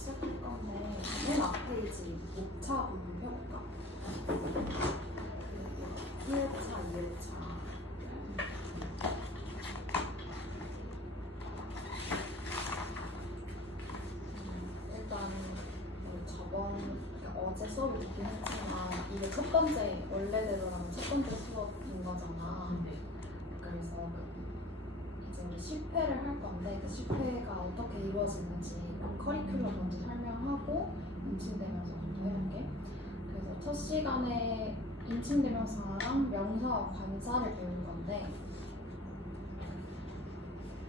시작할 건데 맨 앞페이지 목차 부분 펴볼까? 그 1회차, 2회차 일단 어제 수업이 있긴 했지만 이게 첫 번째 원래대로라면 첫 번째 수업인 거잖아. 그래서 이제 우리 10회를 할 건데 그 10회가 어떻게 이루어지는지 커리큘럼 먼저 설명하고 인칭대명사부터 해볼게. 그래서 첫 시간에 인칭대명사랑 명사와 관사를 배울 건데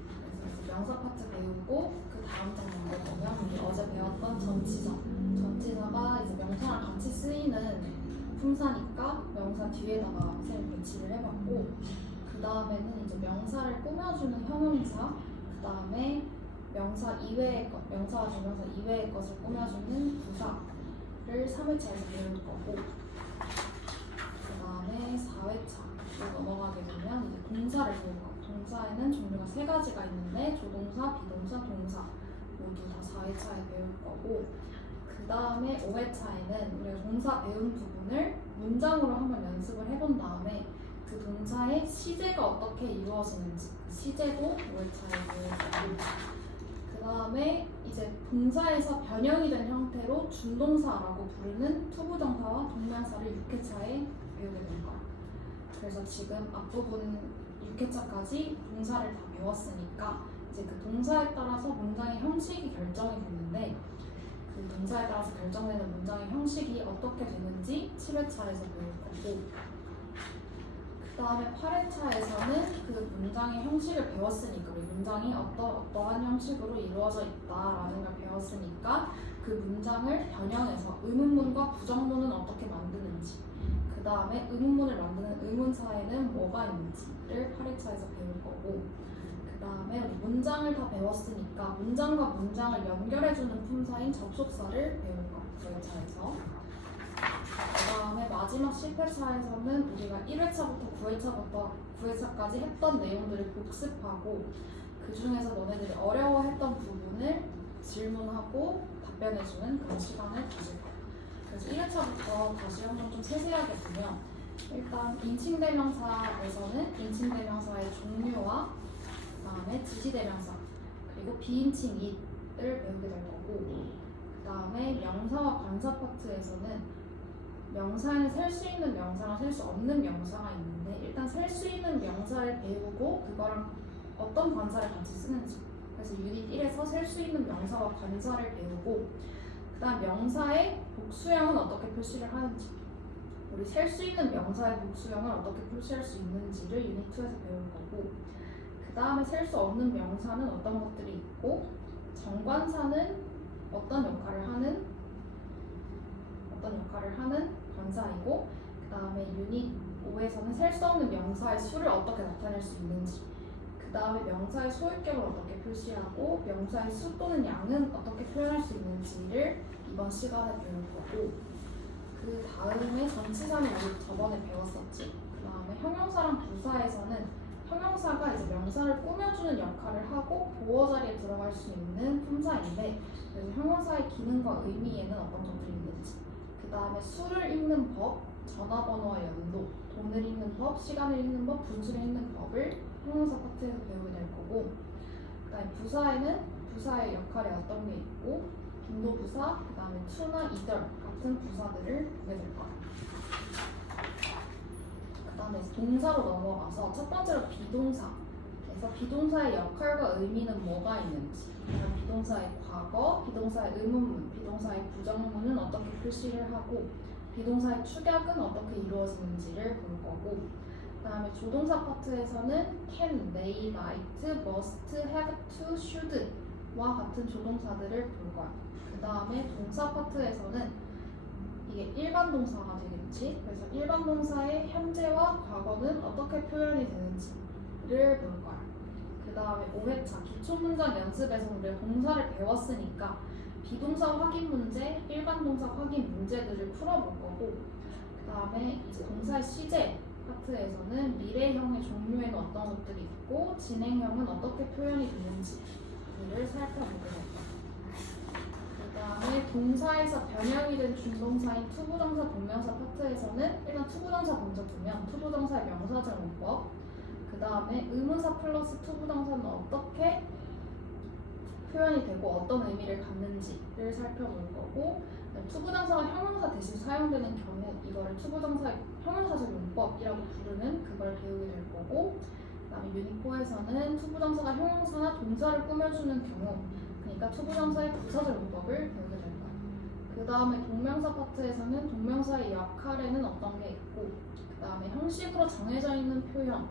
그래서 이제 명사 파트 배우고 그 다음 장면을 보면 우리 어제 배웠던 전치사가 이제 명사랑 같이 쓰이는 품사니까 명사 뒤에다가 쌤 배치를 해봤고 그 다음에는 이제 명사를 꾸며주는 형용사, 그 다음에 명사와 대명사 이외의 것을 꾸며주는 부사를 3회차에서 배울 거고 그 다음에 4회차로 넘어가게 되면 이제 동사를 배울 거고 동사에는 종류가 3가지가 있는데 조동사, 비동사, 동사 모두 다 4회차에 배울 거고 그 다음에 5회차에는 우리가 동사 배운 부분을 문장으로 한번 연습을 해본 다음에 그 동사의 시제가 어떻게 이루어지는지 시제도 5회차에 배울 거고 그 다음에 이제 동사에서 변형이 된 형태로 준동사라고 부르는 투부정사와 동명사를 6회차에 배우게 될 거야. 그래서 지금 앞부분 6회차까지 동사를 다 배웠으니까 이제 그 동사에 따라서 문장의 형식이 결정이 되는데 그 동사에 따라서 결정되는 문장의 형식이 어떻게 되는지 7회차에서 배울 거고 그 다음에 8회차에서는 그 문장의 형식을 배웠으니까 우리 문장이 어떠한 형식으로 이루어져 있다라는 걸 배웠으니까 그 문장을 변형해서 의문문과 부정문은 어떻게 만드는지 그 다음에 의문문을 만드는 의문사에는 뭐가 있는지를 8회차에서 배울 거고 그 다음에 우리 문장을 다 배웠으니까 문장과 문장을 연결해주는 품사인 접속사를 배울 거고 9회차에서 그 다음에 마지막 10회차에서는 우리가 1회차부터 9회차까지 했던 내용들을 복습하고 그 중에서 너네들이 어려워했던 부분을 질문하고 답변해주는 그런 시간을 가질 거야. 그래서 1회차부터 다시 한번 좀 세세하게 보면 일단 인칭대명사에서는 인칭대명사의 종류와 그 다음에 지시대명사 그리고 비인칭 it을 배우게 될 거고 그 다음에 명사와 관사 파트에서는 명사에는 셀 수 있는 명사랑 셀 수 없는 명사가 있는데 일단 셀 수 있는 명사를 배우고 그거랑 어떤 관사를 같이 쓰는지 그래서 유닛 1에서 셀 수 있는 명사와 관사를 배우고 그 다음 명사의 복수형은 어떻게 표시를 하는지 우리 셀 수 있는 명사의 복수형을 어떻게 표시할 수 있는지를 유닛 2에서 배울 거고 그 다음에 셀 수 없는 명사는 어떤 것들이 있고 정관사는 어떤 역할을 하는 관사이고 그 다음에 유닛 5에서는 셀 수 없는 명사의 수를 어떻게 나타낼 수 있는지 그 다음에 명사의 소유격을 어떻게 표시하고 명사의 수 또는 양은 어떻게 표현할 수 있는지를 이번 시간에 배울 거고 그 다음에 전치사는 우리 저번에 배웠었지. 그 다음에 형용사랑 부사에서는 형용사가 이제 명사를 꾸며주는 역할을 하고 보어 자리에 들어갈 수 있는 품사인데 그래서 형용사의 기능과 의미에는 어떤 것들이 있는지 그 다음에 수를 읽는 법, 전화번호와 연도, 돈을 읽는 법, 시간을 읽는 법, 분수를 읽는 법을 형용사 파트에서 배우게 될 거고 그 다음에 부사에는 부사의 역할이 어떤 게 있고 빈도부사, 그 다음에 to나 either 같은 부사들을 보게 될 거야. 그 다음에 동사로 넘어가서 첫 번째로 비동사 그래서 비동사의 역할과 의미는 뭐가 있는지 비동사의 과거, 비동사의 의문문, 비동사의 부정문은 어떻게 표시를 하고 비동사의 축약은 어떻게 이루어지는지를 볼 거고 그 다음에 조동사 파트에서는 can, may, might, must, have to, should 와 같은 조동사들을 볼 거야. 그 다음에 동사 파트에서는 이게 일반 동사가 되겠지. 그래서 일반 동사의 현재와 과거는 어떻게 표현이 되는지를 볼 거야. 그 다음에 5회차 기초문장 연습에서 우리가 동사를 배웠으니까 비동사 확인 문제, 일반 동사 확인 문제들을 풀어볼 거고 그 다음에 이제 동사의 시제 파트에서는 미래형의 종류에는 어떤 것들이 있고 진행형은 어떻게 표현이 되는지를 살펴보게 될 거야. 그 그다음에 동사에서 변형이 된 준동사인 투부정사 동명사 파트에서는 일단 투부정사 먼저 두면 투부정사의 명사절 문법, 그다음에 의문사 플러스 투부정사는 어떻게 표현이 되고 어떤 의미를 갖는지를 살펴볼 거고, 투부정사가 형용사 대신 사용되는 경우 이거를 투부정사의 형용사절 문법이라고 부르는 그걸 배우게 될 거고, 그다음에 유닛 4에서는 투부정사가 형용사나 동사를 꾸며주는 경우, 그러니까 투부정사의 부사절 문법을 배우게 될 거예요. 그 다음에 동명사 파트에서는 동명사의 역할에는 어떤 게 있고, 그 다음에 형식으로 정해져 있는 표현,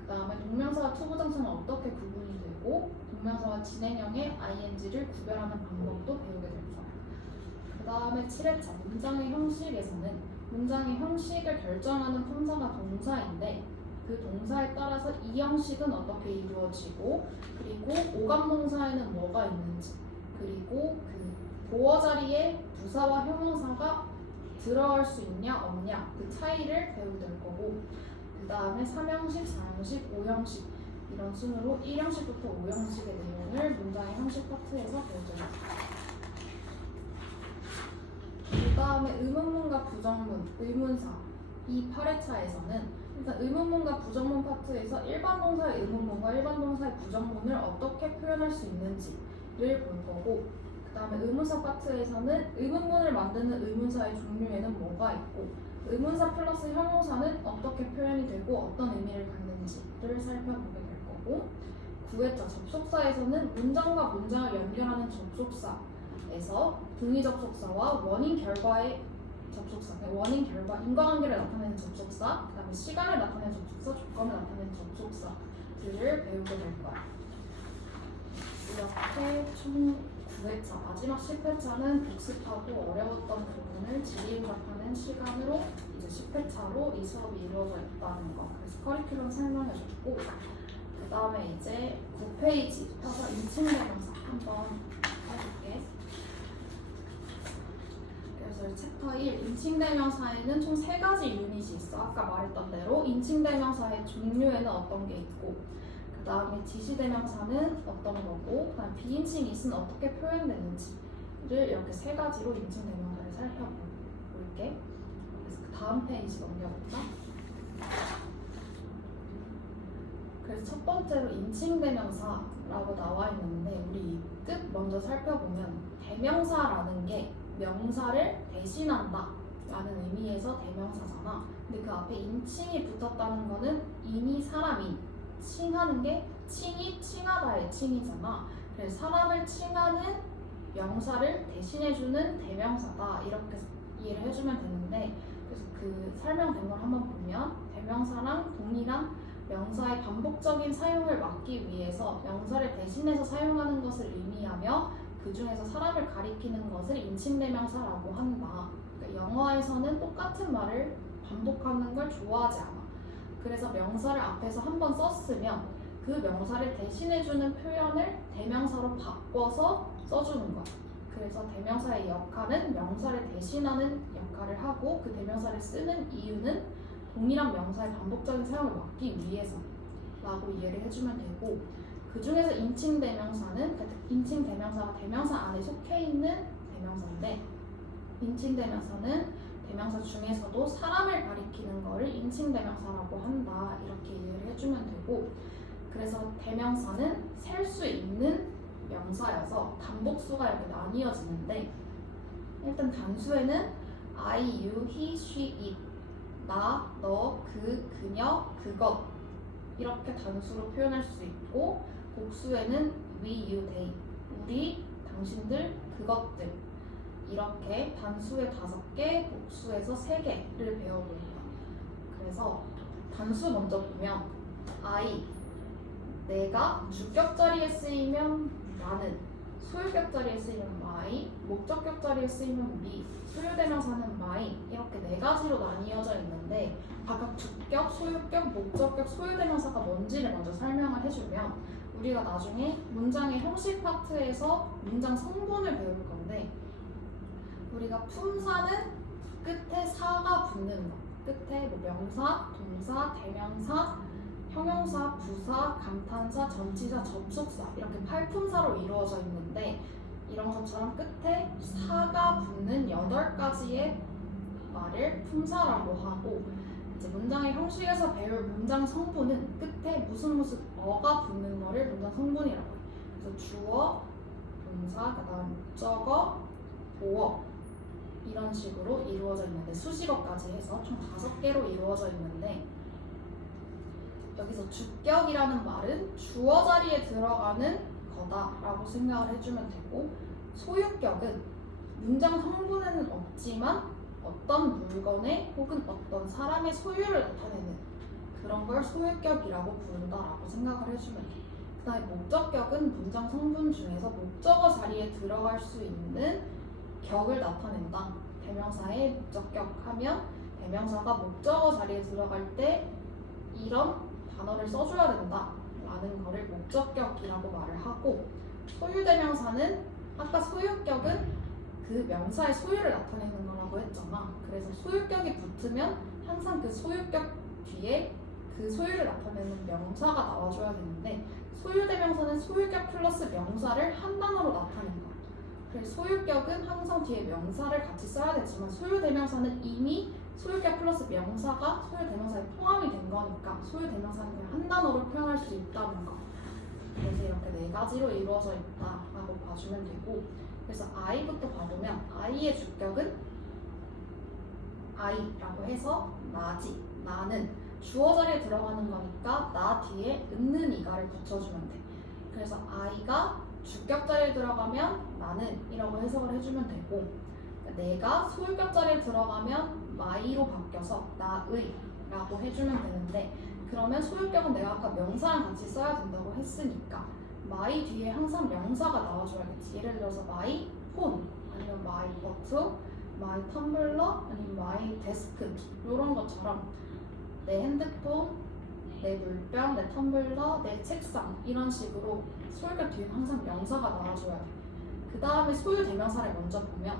그 다음에 동명사와 투부정사는 어떻게 구분이 되고, 동명사와 진행형의 ing를 구별하는 방법도 배우게 될 거예요. 그 다음에 7회차 문장의 형식에서는 문장의 형식을 결정하는 품사가 동사인데, 그 동사에 따라서 이 형식은 어떻게 이루어지고, 그리고 오감동사에는 뭐가 있는지, 그리고 그 보어 자리에 부사와 형용사가 들어갈 수 있냐 없냐 그 차이를 배우게 될 거고, 그 다음에 3형식, 4형식, 5형식 이런 순으로 1형식부터 5형식의 내용을 문장의 형식 파트에서 배우게 됩니다. 그 다음에 의문문과 부정문, 의문사 이 8회차에서는 일단 의문문과 부정문 파트에서 일반 동사의 의문문과 일반 동사의 부정문을 어떻게 표현할 수 있는지를 볼 거고, 그 다음에 의문사 파트에서는 의문문을 만드는 의문사의 종류에는 뭐가 있고, 의문사 플러스 형용사는 어떻게 표현이 되고 어떤 의미를 갖는지를 살펴보게 될 거고, 9회차 접속사에서는 문장과 문장을 연결하는 접속사에서 동의 접속사와 원인 결과의 접속사, 원인 결과, 인과관계를 나타내는 접속사, 그 다음에 시간을 나타내는 접속사, 조건을 나타내는 접속사들을 배우게 될 거야. 이렇게 총 9회차, 마지막 10회차는 복습하고 어려웠던 부분을 질의응답하는 시간으로 이제 10회차로 이 수업이 이루어져 있다는 거. 그래서 커리큘럼 설명해줬고, 그 다음에 이제 9페이지 펴서 인칭대명사 한번 해볼게. 그래서 챕터 1 인칭대명사에는 총 3가지 유닛이 있어. 아까 말했던 대로 인칭대명사의 종류에는 어떤 게 있고, 그 다음에 지시대명사는 어떤 거고, 그 다음에 비인칭 it은 어떻게 표현되는지를 이렇게 3가지로 인칭대명사를 살펴볼게. 그래서 그 다음 페이지 넘겨볼까? 그래서 첫 번째로 인칭대명사라고 나와 있는데, 우리 이 뜻 먼저 살펴보면 대명사라는 게 명사를 대신한다 라는 의미에서 대명사잖아. 근데 그 앞에 인칭이 붙었다는 거는 인이 사람이 칭하는 게 칭이 칭하다의 칭이잖아. 그래서 사람을 칭하는 명사를 대신해주는 대명사다 이렇게 이해를 해주면 되는데, 그래서 그 설명된 걸 한번 보면 대명사랑 동일한 명사의 반복적인 사용을 막기 위해서 명사를 대신해서 사용하는 것을 의미하며 그 중에서 사람을 가리키는 것을 인칭대명사라고 한다. 그러니까 영어에서는 똑같은 말을 반복하는 걸 좋아하지 않아. 그래서 명사를 앞에서 한번 썼으면 그 명사를 대신해주는 표현을 대명사로 바꿔서 써주는 거야. 그래서 대명사의 역할은 명사를 대신하는 역할을 하고, 그 대명사를 쓰는 이유는 동일한 명사의 반복적인 사용을 막기 위해서라고 이해를 해주면 되고, 그 중에서 인칭대명사는 인칭대명사가 대명사 안에 속해 있는 대명사인데, 인칭대명사는 대명사 중에서도 사람을 가리키는 거를 인칭대명사라고 한다 이렇게 이해를 해주면 되고, 그래서 대명사는 셀 수 있는 명사여서 단복수가 이렇게 나뉘어지는데, 일단 단수에는 I, you, he, she, it, 나, 너, 그, 그녀, 그것 이렇게 단수로 표현할 수 있고, 복수에는 we, you, they, 우리, 당신들, 그것들 이렇게 단수에 5개, 복수에서 3개를 배워볼 거야. 그래서 단수 먼저 보면 I, 내가 주격 자리에 쓰이면 나는, 소유격 자리에 쓰이면 my, 목적격 자리에 쓰이면 me, 소유대명사는 my 이렇게 4가지로 나뉘어져 있는데, 각각 주격, 소유격, 목적격, 소유대명사가 뭔지를 먼저 설명을 해주면 우리가 나중에 문장의 형식 파트에서 문장 성분을 배울 건데, 우리가 품사는 끝에 사가 붙는 거, 끝에 뭐 명사, 동사, 대명사, 형용사, 부사, 감탄사, 전치사, 접속사 이렇게 8품사로 이루어져 있는데, 이런 것처럼 끝에 사가 붙는 8가지의 말을 품사라고 하고, 이제 문장의 형식에서 배울 문장 성분은 끝에 무슨 어가 붙는 거를 문장 성분이라고 해요. 그래서 주어, 동사, 그다음 목적어, 보어 이런 식으로 이루어져 있는데, 수식어까지 해서 총 5개로 이루어져 있는데, 여기서 주격이라는 말은 주어 자리에 들어가는 거다라고 생각을 해주면 되고, 소유격은 문장 성분에는 없지만 어떤 물건의 혹은 어떤 사람의 소유를 나타내는 그런 걸 소유격이라고 부른다라고 생각을 해주면 돼요. 그 다음에 목적격은 문장 성분 중에서 목적어 자리에 들어갈 수 있는 격을 나타낸다. 대명사에 목적격 하면 대명사가 목적어 자리에 들어갈 때 이런 단어를 써줘야 된다 라는 거를 목적격이라고 말을 하고, 소유대명사는 아까 소유격은 그 명사의 소유를 나타내는 거라고 했잖아. 그래서 소유격이 붙으면 항상 그 소유격 뒤에 그 소유를 나타내는 명사가 나와줘야 되는데, 소유대명사는 소유격 플러스 명사를 한 단어로 나타낸 거야. 그래서 소유격은 항상 뒤에 명사를 같이 써야 되지만, 소유대명사는 이미 소유격 플러스 명사가 소유대명사에 포함이 된 거니까 소유대명사는 그냥 한 단어로 표현할 수 있다는 거. 그래서 이렇게 4가지로 이루어져 있다라고 봐주면 되고, 그래서 I부터 봐보면 I의 주격은 I라고 해서 나지, 나는 주어 자리에 들어가는 거니까 나 뒤에 있는 이가를 붙여주면 돼. 그래서 I가 주격 자리에 들어가면 나는 이라고 해석을 해주면 되고, 내가 소유격 자리에 들어가면 my로 바뀌어서 나의 라고 해주면 되는데, 그러면 소유격은 내가 아까 명사랑 같이 써야 된다고 했으니까 my 뒤에 항상 명사가 나와줘야겠지. 예를 들어서 my 폰 아니면 my bottle, my 텀블러 아니면 my desk 이런 것처럼 내 핸드폰, 내 물병, 내 텀블러, 내 책상 이런 식으로 소유격 뒤에 항상 명사가 나와줘야 돼. 그 다음에 소유 대명사를 먼저 보면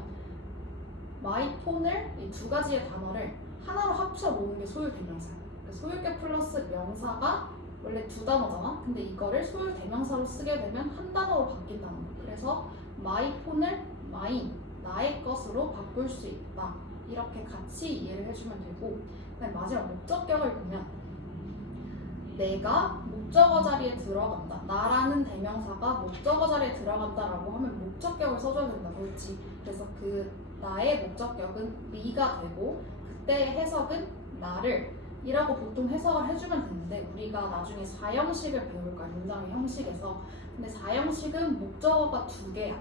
my 폰을 이 2가지의 단어를 하나로 합쳐 모은 게 소유 대명사야. 소유격 플러스 명사가 원래 2단어잖아. 근데 이거를 소유 대명사로 쓰게 되면 한 단어로 바뀐다는 거야. 그래서 my 폰을 mine, 나의 것으로 바꿀 수 있다. 이렇게 같이 이해를 해주면 되고, 그다음에 마지막 목적격을 보면 내가 목적어 자리에 들어간다. 나라는 대명사가 목적어 자리에 들어간다라고 하면 목적격을 써줘야 된다. 그렇지. 그래서 그 나의 목적격은 me가 되고, 그때의 해석은 나를 이라고 보통 해석을 해주면 되는데, 우리가 나중에 4형식을 배울 거야, 문장의 형식에서. 근데 4형식은 목적어가 2개야.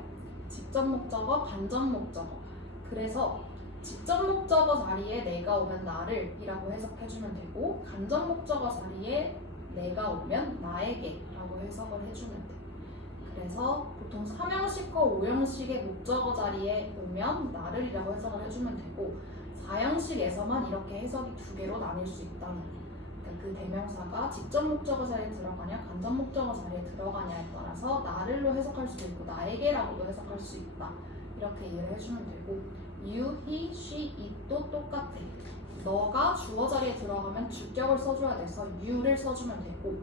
직접 목적어, 간접 목적어. 그래서 직접 목적어 자리에 내가 오면 나를 이라고 해석해주면 되고, 간접 목적어 자리에 내가 오면 나에게 라고 해석을 해주면 돼. 그래서 보통 3형식과 5형식의 목적어 자리에 오면 나를 이라고 해석을 해주면 되고, 4형식에서만 이렇게 해석이 2개로 나뉠 수 있다는 거. 그러니까 그 대명사가 직접 목적어 자리에 들어가냐 간접 목적어 자리에 들어가냐에 따라서 나를로 해석할 수도 있고 나에게라고도 해석할 수 있다. 이렇게 이해를 해주면 되고, you, he, she, it도 똑같아. 너가 주어 자리에 들어가면 주격을 써줘야 돼서 you를 써주면 되고,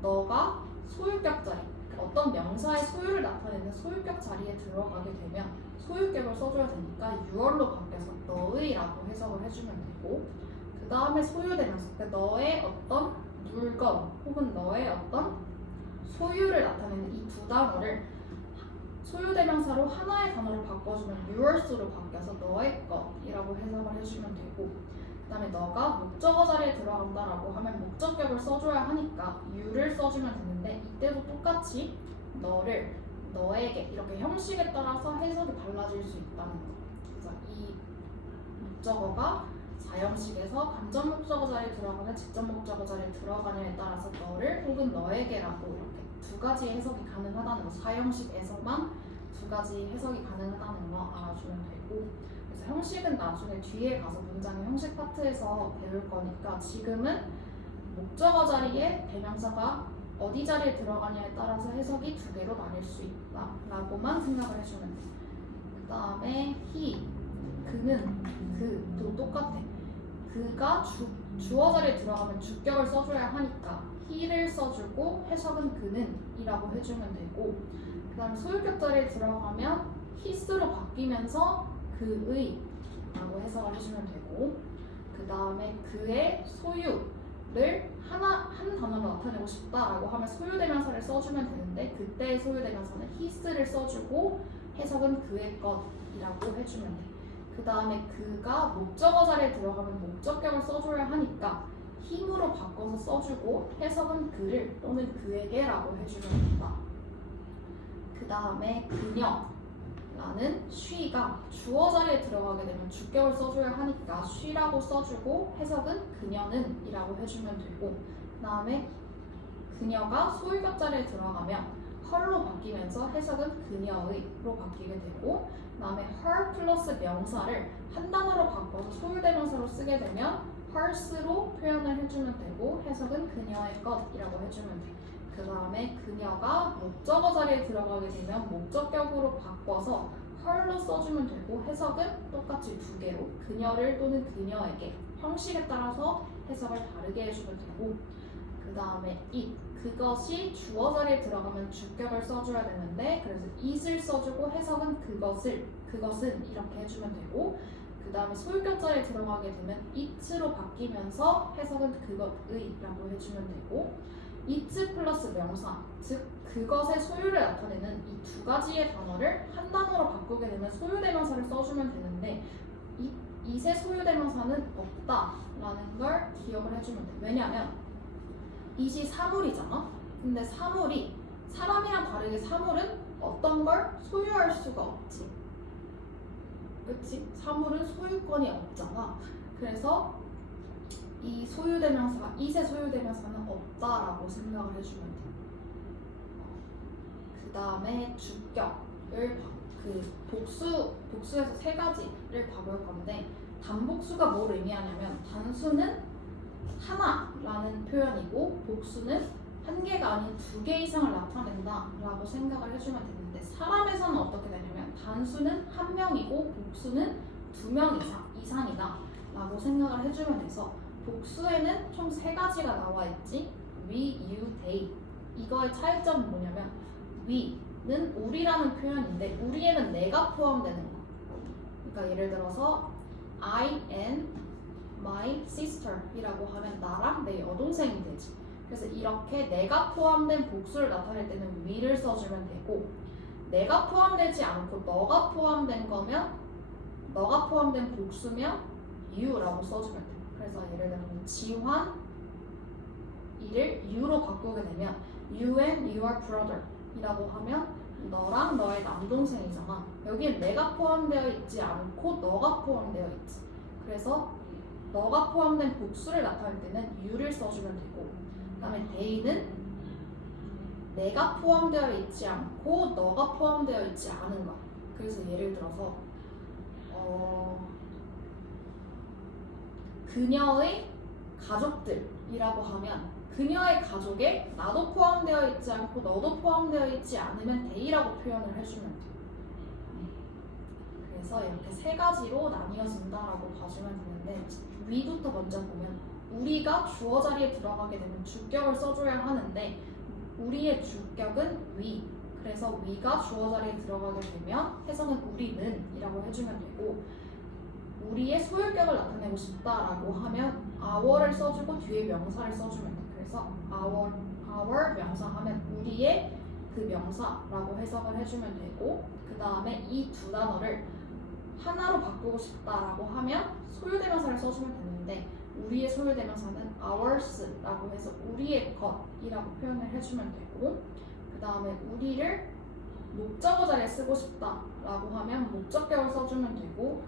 너가 소유격 자리, 그러니까 어떤 명사의 소유를 나타내는 소유격 자리에 들어가게 되면 소유격을 써줘야 되니까 your로 바뀌어서 너의라고 해석을 해주면 되고, 그 다음에 소유대명사, 그러니까 너의 어떤 물건 혹은 너의 어떤 소유를 나타내는 이 2단어를 소유대명사로 하나의 단어로 바꿔주면 yours로 바뀌어서 너의 것이라고 해석을 해주면 되고, 그 다음에 너가 목적어 자리에 들어간다라고 하면 목적격을 써줘야 하니까 you를 써주면 되는데, 이때도 똑같이 너를, 너에게 이렇게 형식에 따라서 해석이 달라질 수 있다는 거. 그래서 이 목적어가 4형식에서 간접 목적어 자리에 들어가냐 직접 목적어 자리에 들어가냐에 따라서 너를 혹은 너에게라고 이렇게 2가지 해석이 가능하다는 거. 4형식에서만 2가지 해석이 가능하다는 거 알아주면 되고, 그래서 형식은 나중에 뒤에 가서 문장의 형식 파트에서 배울 거니까 지금은 목적어 자리에 대명사가 어디 자리에 들어가냐에 따라서 해석이 2개로 나뉠 수 있다 라고만 생각을 해주면 돼. 그 다음에 he, 그는, 그도 똑같아. 그가 주어 자리에 들어가면 주격을 써줘야 하니까 he를 써주고 해석은 그는 이라고 해주면 되고, 그 다음에 소유격 자리에 들어가면 his로 바뀌면서 그의 라고 해석을 해주면 되고, 그 다음에 그의 소유를 한 단어로 나타내고 싶다라고 하면 소유대명사를 써주면 되는데, 그때의 소유대명사는 his를 써주고 해석은 그의 것이라고 해주면 돼. 그 다음에 그가 목적어 자리에 들어가면 목적격을 써줘야 하니까 힘으로 바꿔서 써주고 해석은 그를 또는 그에게라고 해주면 된다. 그 다음에 그녀라는 she가 주어 자리에 들어가게 되면 주격을 써줘야 하니까 she라고 써주고 해석은 그녀는 이라고 해주면 되고, 그 다음에 그녀가 소유격 자리에 들어가면 her로 바뀌면서 해석은 그녀의로 바뀌게 되고, 그 다음에 her 플러스 명사를 한 단어로 바꿔서 소유대명사로 쓰게 되면 hers로 표현을 해주면 되고 해석은 그녀의 것이라고 해주면 돼. 그 다음에 그녀가 목적어 자리에 들어가게 되면 목적격으로 바꿔서 her로 써주면 되고 해석은 똑같이 두 개로 그녀를 또는 그녀에게 형식에 따라서 해석을 다르게 해주면 되고, 그 다음에 it, 그것이 주어 자리에 들어가면 주격을 써줘야 되는데 그래서 it을 써주고 해석은 그것은 이렇게 해주면 되고, 그 다음에 소유격 자리에 들어가게 되면 it로 바뀌면서 해석은 그것의라고 해주면 되고, it 플러스 명사, 즉 그것의 소유를 나타내는 이 두 가지의 단어를 한 단어로 바꾸게 되면 소유대명사를 써주면 되는데 it의 소유대명사는 없다라는 걸 기억을 해주면 돼. 왜냐하면 it이 사물이잖아. 근데 사물이 사람이랑 다르게 사물은 어떤 걸 소유할 수가 없지. 그치? 사물은 소유권이 없잖아. 그래서 이 소유대명사, it의 소유대명사는 없다라고 생각을 해주면 돼. 그 다음에 주격을 복수에서 세 가지를 봐볼 건데, 단복수가 뭘 의미하냐면 단수는 하나라는 표현이고 복수는 한 개가 아닌 두 개 이상을 나타낸다라고 생각을 해주면 되는데, 사람에서는 어떻게 되냐면 단수는 한 명이고 복수는 두 명 이상이다 라고 생각을 해주면 돼서 복수에는 총 세 가지가 나와 있지. we, you, they. 이거의 차이점은 뭐냐면 we는 우리라는 표현인데 우리에는 내가 포함되는 거. 그러니까 예를 들어서 I and my sister 이라고 하면 나랑 내 여동생이 되지. 그래서 이렇게 내가 포함된 복수를 나타낼 때는 we를 써주면 되고, 내가 포함되지 않고 너가 포함된 거면 너가 포함된 복수면 you라고 써주면 돼. 그래서 예를 들면 지환 이를 you로 바꾸게 되면 you and your brother 이라고 하면 너랑 너의 남동생이잖아. 여기엔 내가 포함되어 있지 않고 너가 포함되어 있지. 그래서 너가 포함된 복수를 나타낼 때는 you를 써주면 되고, 그 다음에 they는 내가 포함되어 있지 않고 너가 포함되어 있지 않은 거야. 그래서 예를 들어서 그녀의 가족들이라고 하면 그녀의 가족에 나도 포함되어 있지 않고 너도 포함되어 있지 않으면 they라고 표현을 해주면 돼. 그래서 이렇게 세 가지로 나뉘어진다라고 봐주면 되는데, we부터 먼저 보면 우리가 주어 자리에 들어가게 되면 주격을 써줘야 하는데 우리의 주격은 we. 그래서 we가 주어 자리에 들어가게 되면 해석은 우리는 이라고 해주면 되고, 우리의 소유격을 나타내고 싶다라고 하면 our를 써주고 뒤에 명사를 써주면 돼. 그래서 our 명사 하면 우리의 그 명사라고 해석을 해주면 되고, 그 다음에 이 두 단어를 하나로 바꾸고 싶다라고 하면 소유대명사를 써주면 되는데 우리의 소유대명사는 ours라고 해서 우리의 것이라고 표현을 해주면 되고, 그 다음에 우리를 목적어 자리에 쓰고 싶다라고 하면 목적격을 써주면 되고,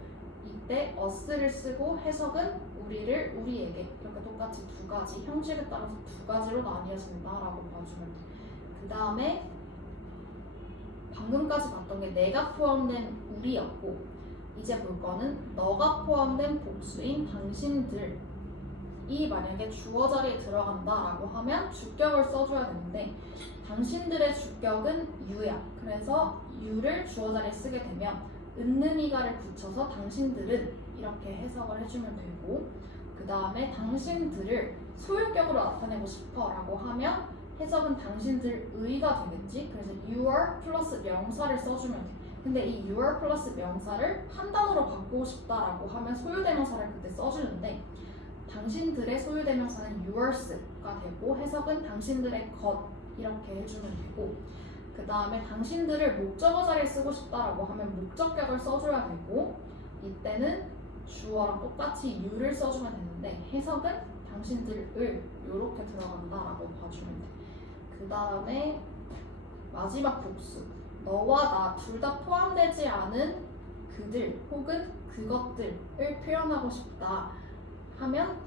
이때 us를 쓰고 해석은 우리를 우리에게 이렇게 똑같이 두 가지 형식에 따라서 두 가지로 나뉘어진다라고 봐주면 돼. 그 다음에 방금까지 봤던 게 내가 포함된 우리였고, 이제 볼 거는 너가 포함된 복수인 당신들이 만약에 주어 자리에 들어간다라고 하면 주격을 써줘야 되는데 당신들의 주격은 you야. 그래서 you를 주어 자리에 쓰게 되면 은는이가를 붙여서 당신들은 이렇게 해석을 해주면 되고, 그 다음에 당신들을 소유격으로 나타내고 싶어 라고 하면 해석은 당신들의가 되겠지. 그래서 your 플러스 명사를 써주면 돼. 근데 이 your 플러스 명사를 한 단어로 바꾸고 싶다라고 하면 소유대명사를 그때 써주는데 당신들의 소유대명사는 yours가 되고 해석은 당신들의 것 이렇게 해주면 되고 그 다음에 당신들을 목적어 자리에 쓰고 싶다라고 하면 목적격을 써줘야 되고 이때는 주어랑 똑같이 you를 써주면 되는데 해석은 당신들을 이렇게 들어간다라고 봐주면 돼. 그 다음에 마지막 복수 너와 나 둘 다 포함되지 않은 그들 혹은 그것들을 표현하고 싶다 하면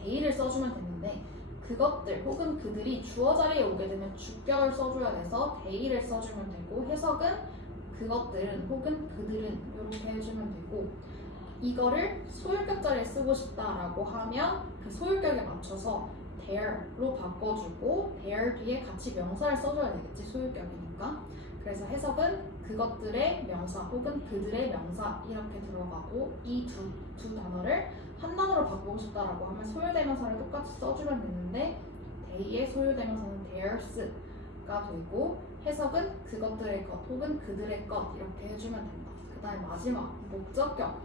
they를 써주면 되는데 그것들 혹은 그들이 주어 자리에 오게 되면 주격을 써줘야 돼서 they를 써주면 되고 해석은 그것들은 혹은 그들은 이렇게 해주면 되고 이거를 소유격 자리에 쓰고 싶다라고 하면 그 소유격에 맞춰서 their로 바꿔주고 their 뒤에 같이 명사를 써줘야 되겠지 소유격이니까 그래서 해석은 그것들의 명사 혹은 그들의 명사 이렇게 들어가고 이 두 단어를 한 단어로 바꾸고 싶다라고 하면 소유대명사를 똑같이 써주면 되는데 they의 소유대명사는 theirs가 되고 해석은 그것들의 것 혹은 그들의 것 이렇게 해주면 된다. 그 다음에 마지막 목적격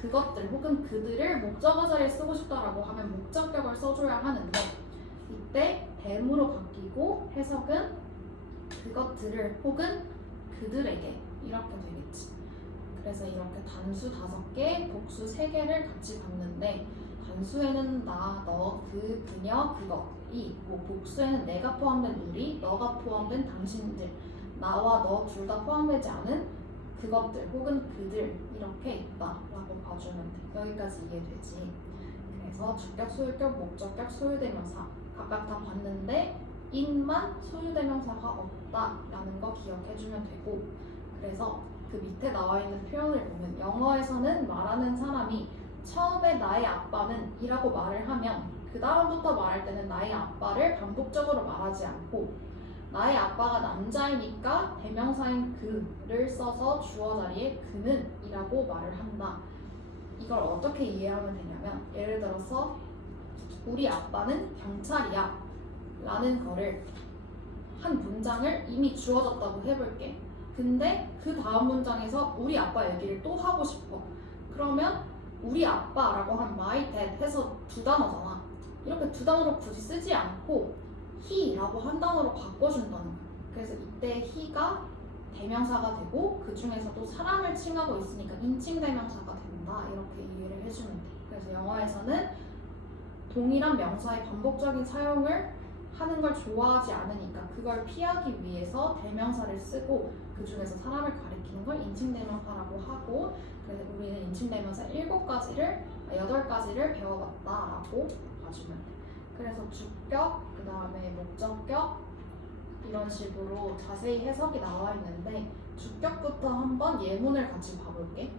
그것들 혹은 그들을 목적어 자리에 쓰고 싶다라고 하면 목적격을 써줘야 하는데 이때 them으로 바뀌고 해석은 그것들을 혹은 그들에게 이렇게 되겠지. 그래서 이렇게 단수 5개, 복수 3개를 같이 봤는데 단수에는 나, 너, 그, 그녀, 그것이 있고 복수에는 내가 포함된 우리, 너가 포함된 당신들, 나와 너 둘 다 포함되지 않은 그것들 혹은 그들 이렇게 있다라고 봐주면 돼. 여기까지 이해되지? 그래서 주격, 소유격, 목적격, 소유대명사 각각 다 봤는데 in만 소유대명사가 없다라는 거 기억해주면 되고 그래서 그 밑에 나와 있는 표현을 보면 영어에서는 말하는 사람이 처음에 나의 아빠는 이라고 말을 하면 그 다음부터 말할 때는 나의 아빠를 반복적으로 말하지 않고 나의 아빠가 남자이니까 대명사인 그를 써서 주어 자리에 그는 이라고 말을 한다. 이걸 어떻게 이해하면 되냐면 예를 들어서 우리 아빠는 경찰이야 라는 거를 한 문장을 이미 주어졌다고 해볼게. 근데 그 다음 문장에서 우리 아빠 얘기를 또 하고 싶어. 그러면 우리 아빠라고 한 my dad 해서 2단어잖아. 이렇게 2단어로 굳이 쓰지 않고 he라고 한 단어로 바꿔준다는 거야. 그래서 이때 he가 대명사가 되고 그 중에서도 사람을 칭하고 있으니까 인칭 대명사가 된다. 이렇게 이해를 해주면 돼. 그래서 영어에서는 동일한 명사의 반복적인 사용을 하는 걸 좋아하지 않으니까 그걸 피하기 위해서 대명사를 쓰고 그 중에서 사람을 가리키는 걸 인칭대명사라고 하고 그래서 우리는 인칭대명사 8가지를 배워봤다라고 봐주면 돼. 그래서 주격, 그 다음에 목적격 이런 식으로 자세히 해석이 나와 있는데 주격부터 한번 예문을 같이 봐볼게.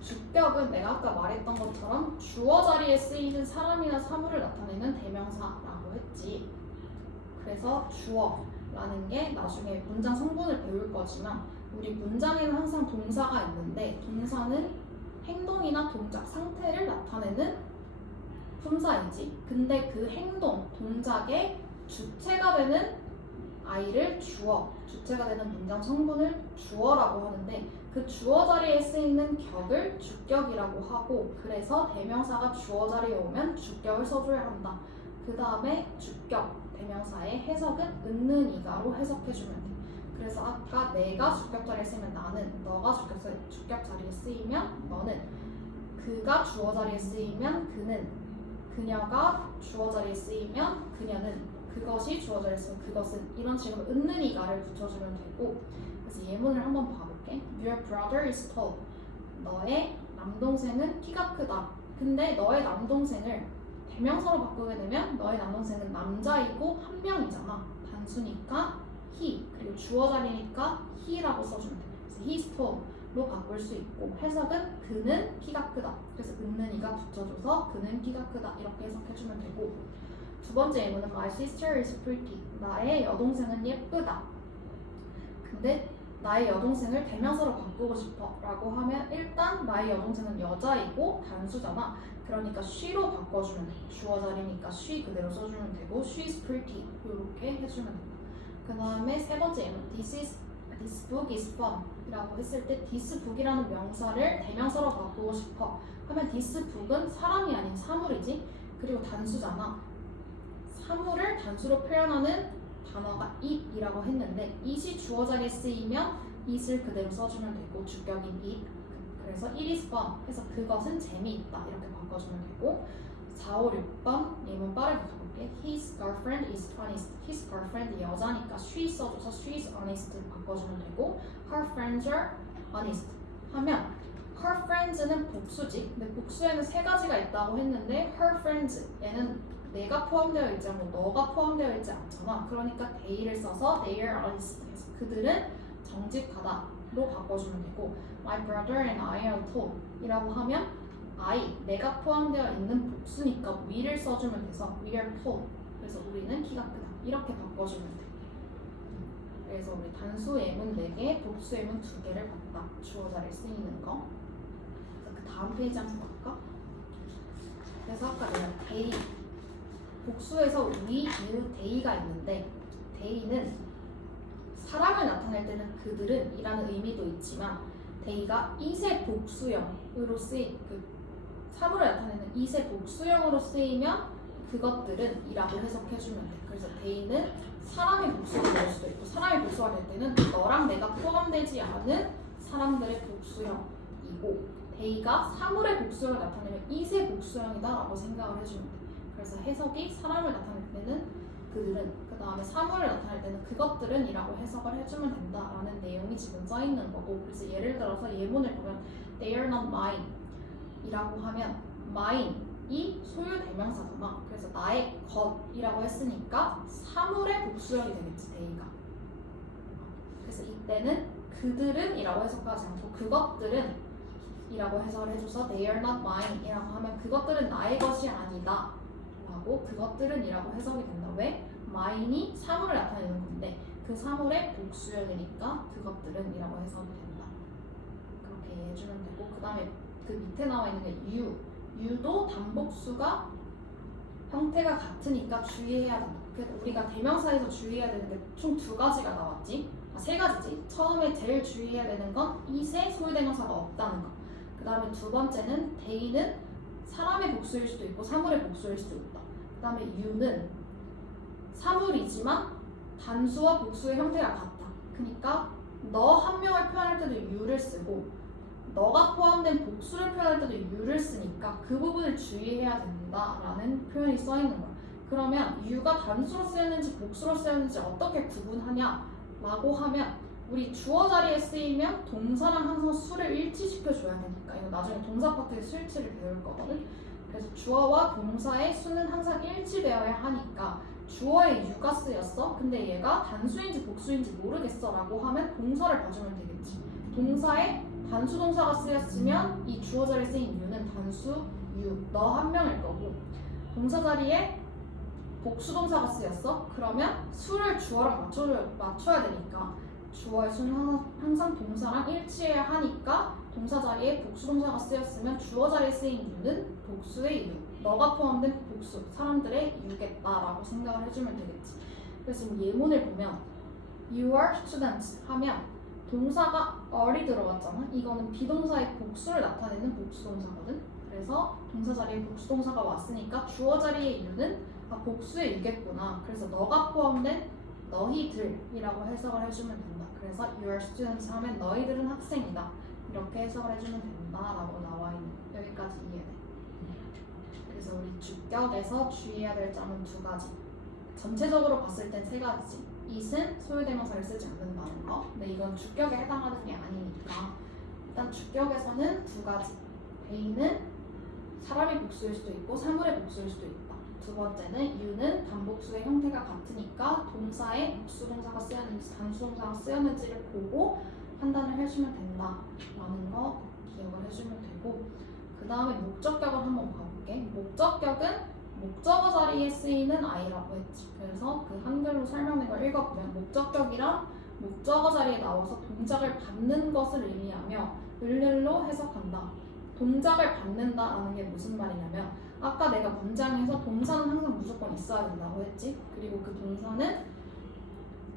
주격은 내가 아까 말했던 것처럼 주어 자리에 쓰이는 사람이나 사물을 나타내는 대명사라고 했지. 그래서 주어라는 게 나중에 문장 성분을 배울 거지만 우리 문장에는 항상 동사가 있는데 동사는 행동이나 동작, 상태를 나타내는 품사이지. 근데 그 행동, 동작의 주체가 되는 아이를 주체가 되는 문장 성분을 주어라고 하는데 그 주어 자리에 쓰이는 격을 주격이라고 하고 그래서 대명사가 주어 자리에 오면 주격을 써줘야 한다. 그 다음에 주격, 대명사의 해석은 있는 이가로 해석해주면 돼. 그래서 아까 내가 주격 자리에 쓰이면 나는, 너가 주격 자리에 쓰이면 너는, 그가 주어 자리에 쓰이면 그는, 그녀가 주어 자리에 쓰이면 그녀는, 그것이 주어 자리에 쓰이면 그것은 이런 식으로 있는 이가를 붙여주면 되고 그래서 예문을 한번 봐볼게. Your brother is tall. 너의 남동생은 키가 크다. 근데 너의 남동생을 대명사로 바꾸게 되면 너의 남동생은 남자이고 한 명이잖아. 단수니까 he 그리고 주어 자리니까 he라고 써주면 돼. 그래서 he's tall로 바꿀 수 있고 해석은 그는 키가 크다. 그래서 있는 이가 붙여줘서 그는 키가 크다 이렇게 해석해주면 되고 두 번째 예문은 My sister is pretty. 나의 여동생은 예쁘다. 근데 나의 여동생을 대명사로 바꾸고 싶어 라고 하면 일단 나의 여동생은 여자이고 단수잖아. 그러니까 she로 바꿔주면 돼. 주어 자리니까 she 그대로 써주면 되고 she's pretty 이렇게 해주면 된다. 그 다음에 세 번째 예문 this book is fun 이라고 했을 때 this book이라는 명사를 대명사로 바꾸고 싶어 하면 this book은 사람이 아닌 사물이지. 그리고 단수잖아. 사물을 단수로 표현하는 단어가 it이라고 했는데 it이 주어 자리에 쓰이면 it을 그대로 써주면 되고 주격인 it. 그래서 it is fun 해서 그것은 재미있다 이렇게 바꿔주면 되고 4, 5, 6번 예문 빠르게 가볼게. His girlfriend is honest. His girlfriend 여자니까 she 써줘서 she's honest 바꿔주면 되고 her friends are honest 하면 her friends는 복수지. 근데 복수에는 세 가지가 있다고 했는데 her friends 얘는 내가 포함되어 있지 않고 너가 포함되어 있지 않잖아. 그러니까 they를 써서 they are honest 해서 그들은 정직하다로 바꿔주면 되고 my brother and I are tall 이라고 하면 I, 내가 포함되어 있는 복수니까 we를 써주면 돼서 we are tall 그래서 우리는 키가 크다 이렇게 바꿔주면 돼. 그래서 우리 단수 예문 4개, 복수 예문 2개를 봤다. 주어 자리에 쓰이는 거. 그래서 그 다음 페이지 한번 볼까? 그래서 아까 내가 they 복수에서 we, you, they가 있는데 they는 사람을 나타낼 때는 그들은 이라는 의미도 있지만 they가 it의 복수형으로 사물을 나타내는 it의 복수형으로 쓰이면 그것들은 이라고 해석해주면 돼. 그래서 they는 사람의 복수가 될 수도 있고 사람의 복수가 될 때는 너랑 내가 포함되지 않은 사람들의 복수형이고 they가 사물의 복수형을 나타내면 it의 복수형이다 라고 생각을 해주면 돼. 그래서 해석이 사람을 나타낼 때는 그들은 그 다음에 사물을 나타낼 때는 그것들은 이라고 해석을 해주면 된다라는 내용이 지금 써있는 거고 그래서 예를 들어서 예문을 보면 they are not mine 이라고 하면 mine 이 소유 대명사잖아. 그래서 나의 것이라고 했으니까 사물의 복수형이 되겠지 they가. 그래서 이때는 그들은 이라고 해석하지 않고 그것들은 이라고 해석을 해줘서 they are not mine 이라고 하면 그것들은 나의 것이 아니다 라고 그것들은 이라고 해석이 된다. 왜? mine이 사물을 나타내는 건데 그 사물의 복수형이니까 그것들은 이라고 해석이 된다. 그렇게 이해해주면 되고 그 다음에 그 밑에 나와 있는 게 you도 단복수가 형태가 같으니까 주의해야 된다. 그래서 우리가 대명사에서 주의해야 되는 게 총 2가지가 나왔지. 3가지지. 처음에 제일 주의해야 되는 건 it의 소유대명사가 없다는 거. 그 다음에 두 번째는 they는 사람의 복수일 수도 있고 사물의 복수일 수도 있다. 그 다음에 you는 사물이지만 단수와 복수의 형태가 같다. 그러니까 너 한 명을 표현할 때도 you를 쓰고 너가 포함된 복수를 표현할 때도 you를 쓰니까 그 부분을 주의해야 된다라는 표현이 써있는 거야. 그러면 you가 단수로 쓰였는지 복수로 쓰였는지 어떻게 구분하냐 라고 하면 우리 주어 자리에 쓰이면 동사랑 항상 수를 일치시켜줘야 되니까 이거 나중에 동사 파트에 수일치를 배울 거거든. 그래서 주어와 동사의 수는 항상 일치되어야 하니까 주어에 you가 쓰였어. 근데 얘가 단수인지 복수인지 모르겠어 라고 하면 동사를 봐주면 되겠지. 동사에 단수 동사가 쓰였으면 이 주어 자리에 쓰인 you는 단수 you, 너 한 명일 거고 동사 자리에 복수 동사가 쓰였어? 그러면 수를 주어랑 맞춰야 되니까 주어의 수는 항상 동사랑 일치해야 하니까 동사 자리에 복수 동사가 쓰였으면 주어 자리에 쓰인 you는 복수의 you, 너가 포함된 복수, 사람들의 you겠다라고 생각을 해주면 되겠지. 그래서 지금 예문을 보면 you are students 하면 동사가 are이 들어갔잖아. 이거는 비동사의 복수를 나타내는 복수동사거든. 그래서 동사 자리에 복수동사가 왔으니까 주어 자리의 you는 복수의 you겠구나. 그래서 너가 포함된 너희들이라고 해석을 해주면 된다. 그래서 you are students 하면 너희들은 학생이다. 이렇게 해석을 해주면 된다라고 나와있는 여기까지 이해돼. 그래서 우리 주격에서 주의해야 될 점은 2가지. 전체적으로 봤을 땐 3가지지. it은 소유대명사를 쓰지 않는다는 거. 근데 이건 주격에 해당하는 게 아니니까 일단 주격에서는 2가지. they는 사람의 복수일 수도 있고 사물의 복수일 수도 있다. 두 번째는 you는 단복수의 형태가 같으니까 동사에 복수동사가 쓰였는지 단수동사가 쓰였는지를 보고 판단을 해주면 된다라는 거 기억을 해주면 되고 그 다음에 목적격을 한번 봐볼게. 목적격은 목적어 자리에 쓰이는 I라고 했지. 그래서 그 한글로 설명된 걸 읽어보면 목적격이랑 목적어 자리에 나와서 동작을 받는 것을 의미하며 을로 해석한다. 동작을 받는다라는 게 무슨 말이냐면 아까 내가 문장에서 동사는 항상 무조건 있어야 된다고 했지. 그리고 그 동사는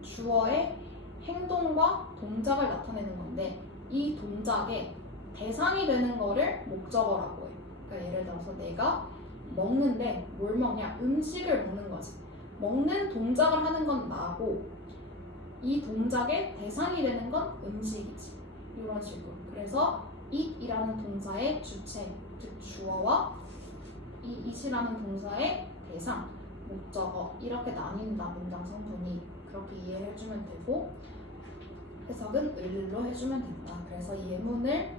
주어의 행동과 동작을 나타내는 건데 이 동작의 대상이 되는 거를 목적어라고 해. 그러니까 예를 들어서 내가 먹는데 뭘 먹냐? 음식을 먹는 거지. 먹는 동작을 하는 건 나고 이 동작의 대상이 되는 건 음식이지. 이런 식으로. 그래서 eat이라는 동사의 주체, 즉 주어와 이 eat이라는 동사의 대상, 목적어 이렇게 나뉜다. 문장 성분이. 그렇게 이해해주면 되고 해석은 을로 해주면 된다. 그래서 이 예문을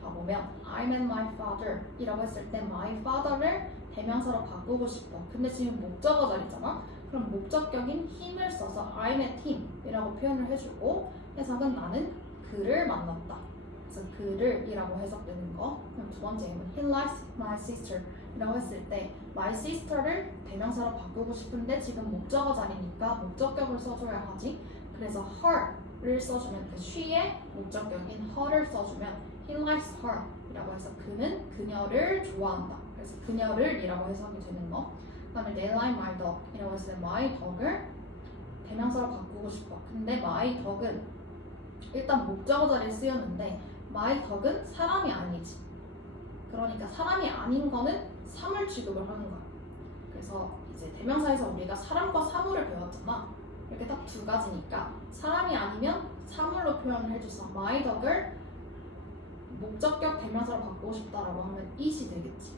봐보면 I met my father 이라고 했을 때 my father를 대명사로 바꾸고 싶어. 근데 지금 목적어 자리잖아. 그럼 목적격인 him을 써서 I met him 이라고 표현을 해주고 해석은 나는 그를 만났다. 그래서 그를 이라고 해석되는 거. 그럼 두 번째 예문 He likes my sister 이라고 했을 때 my sister를 대명사로 바꾸고 싶은데 지금 목적어 자리니까 목적격을 써줘야 하지. 그래서 her를 써주면 그 she의 목적격인 her를 써주면 He likes her 이라고 해서 그는 그녀를 좋아한다. 그래서 그녀를 이라고 해석이 되는 거. 그 다음에 They like my dog 이라고 했을 때 my dog을 대명사로 바꾸고 싶어. 근데 my dog은 일단 목적어 자리에 쓰였는데 my dog은 사람이 아니지. 그러니까 사람이 아닌 거는 사물 취급을 하는 거야. 그래서 이제 대명사에서 우리가 사람과 사물을 배웠잖아. 이렇게 딱 두 가지니까 사람이 아니면 사물로 표현을 해줘서 my dog을 목적격 대명사로 바꾸고 싶다라고 하면 it이 되겠지.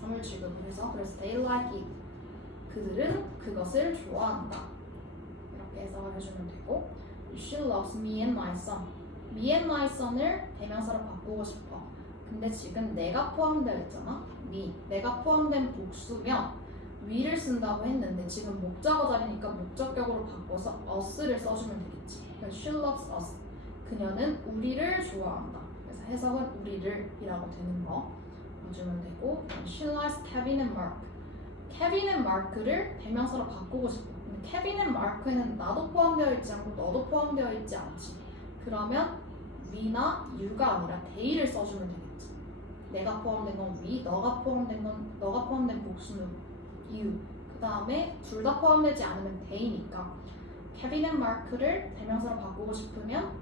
사물 취급을 해서 그래서 they like it. 그들은 그것을 좋아한다. 이렇게 해석을 해주면 되고 She loves me and my son. me and my son을 대명사로 바꾸고 싶어. 근데 지금 내가 포함되어 있잖아. me. 내가 포함된 복수면 we를 쓴다고 했는데 지금 목적어 자리니까 목적격으로 바꿔서 us를 써주면 되겠지. 그래서 She loves us. 그녀는 우리를 좋아한다. 그래서 해석은 우리를 이라고 되는 거 넣어주면 되고 She likes Kevin and Mark. Kevin and Mark를 대명사로 바꾸고 싶어. 근데 Kevin and Mark에는 나도 포함되어 있지 않고 너도 포함되어 있지 않지. 그러면 we나 you가 아니라 they를 써주면 되겠지. 내가 포함된 건 we, 너가 포함된 복수는 you. 그 다음에 둘 다 포함되지 않으면 they니까 Kevin and Mark를 대명사로 바꾸고 싶으면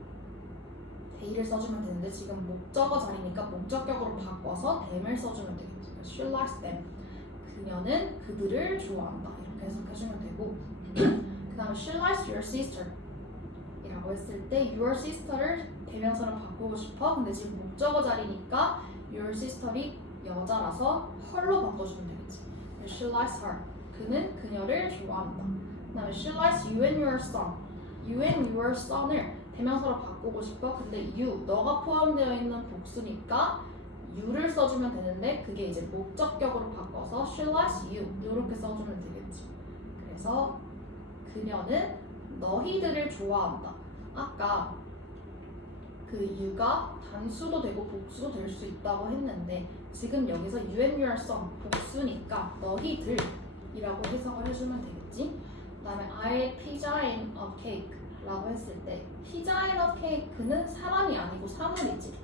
they를 써주면 되는데 지금 목적어 자리니까 목적격으로 바꿔서 them을 써주면 되겠지. She likes them. 그녀는 그들을 좋아한다. 이렇게 해석해주면 되고 그 다음에 She likes your sister 이라고 했을 때 your sister를 대명사로 바꾸고 싶어. 근데 지금 목적어 자리니까 your sister이 여자라서 her로 바꿔주면 되겠지. She likes her. 그는 그녀를 좋아한다. 그 다음에 She likes you and your son. You and your son을 대명사로 바꾸고 싶어. 근데 you, 너가 포함되어 있는 복수니까 you를 써주면 되는데 그게 이제 목적격으로 바꿔서 She likes you 이렇게 써주면 되겠지. 그래서 그녀는 너희들을 좋아한다. 아까 그 you가 단수도 되고 복수도 될 수 있다고 했는데 지금 여기서 you and your son 복수니까 너희들이라고 해석을 해주면 되겠지. 그 다음에 I ate pizza and a cake 라고 했을 때 pizza and a cake는 사람이 아니고 사물이지.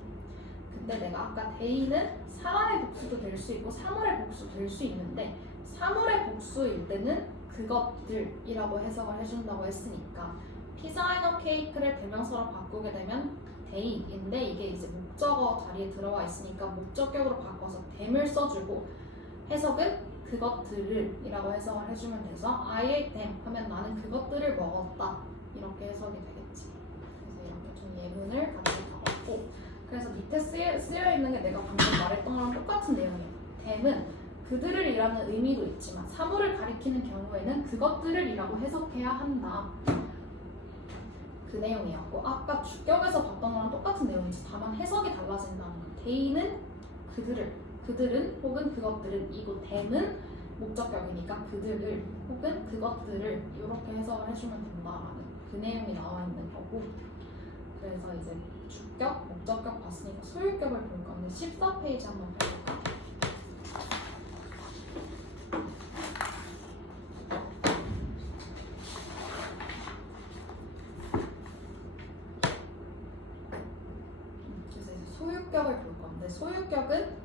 근데 내가 아까 they는 사람의 복수도 될 수 있고 사물의 복수도 될 수 있는데 사물의 복수일 때는 그것들이라고 해석을 해준다고 했으니까 pizza and a cake를 대명사로 바꾸게 되면 they인데 이게 이제 목적어 자리에 들어와 있으니까 목적격으로 바꿔서 them을 써주고 해석은 그것들을 이라고 해석을 해주면 돼서 I ate them 하면 나는 그것들을 먹었다 이렇게 해석이 되겠지. 그래서 이렇게 좀 예문을 같이 가봤고 그래서 밑에 쓰여 있는 게 내가 방금 말했던 거랑 똑같은 내용이에요. them은 그들을 이라는 의미도 있지만 사물을 가리키는 경우에는 그것들을 이라고 해석해야 한다. 그 내용이었고 아까 주격에서 봤던 거랑 똑같은 내용이지. 다만 해석이 달라진다는 거. they는 그들은 혹은 그것들은 이고 them은 목적격이니까 그들을 혹은 그것들을 이렇게 해석을 해주면 된다라는 그 내용이 나와 있는 거고 그래서 이제 주격, 목적격 봤으니까 소유격을 볼 건데 14페이지 한번 펴볼까? 소유격을 볼 건데 소유격은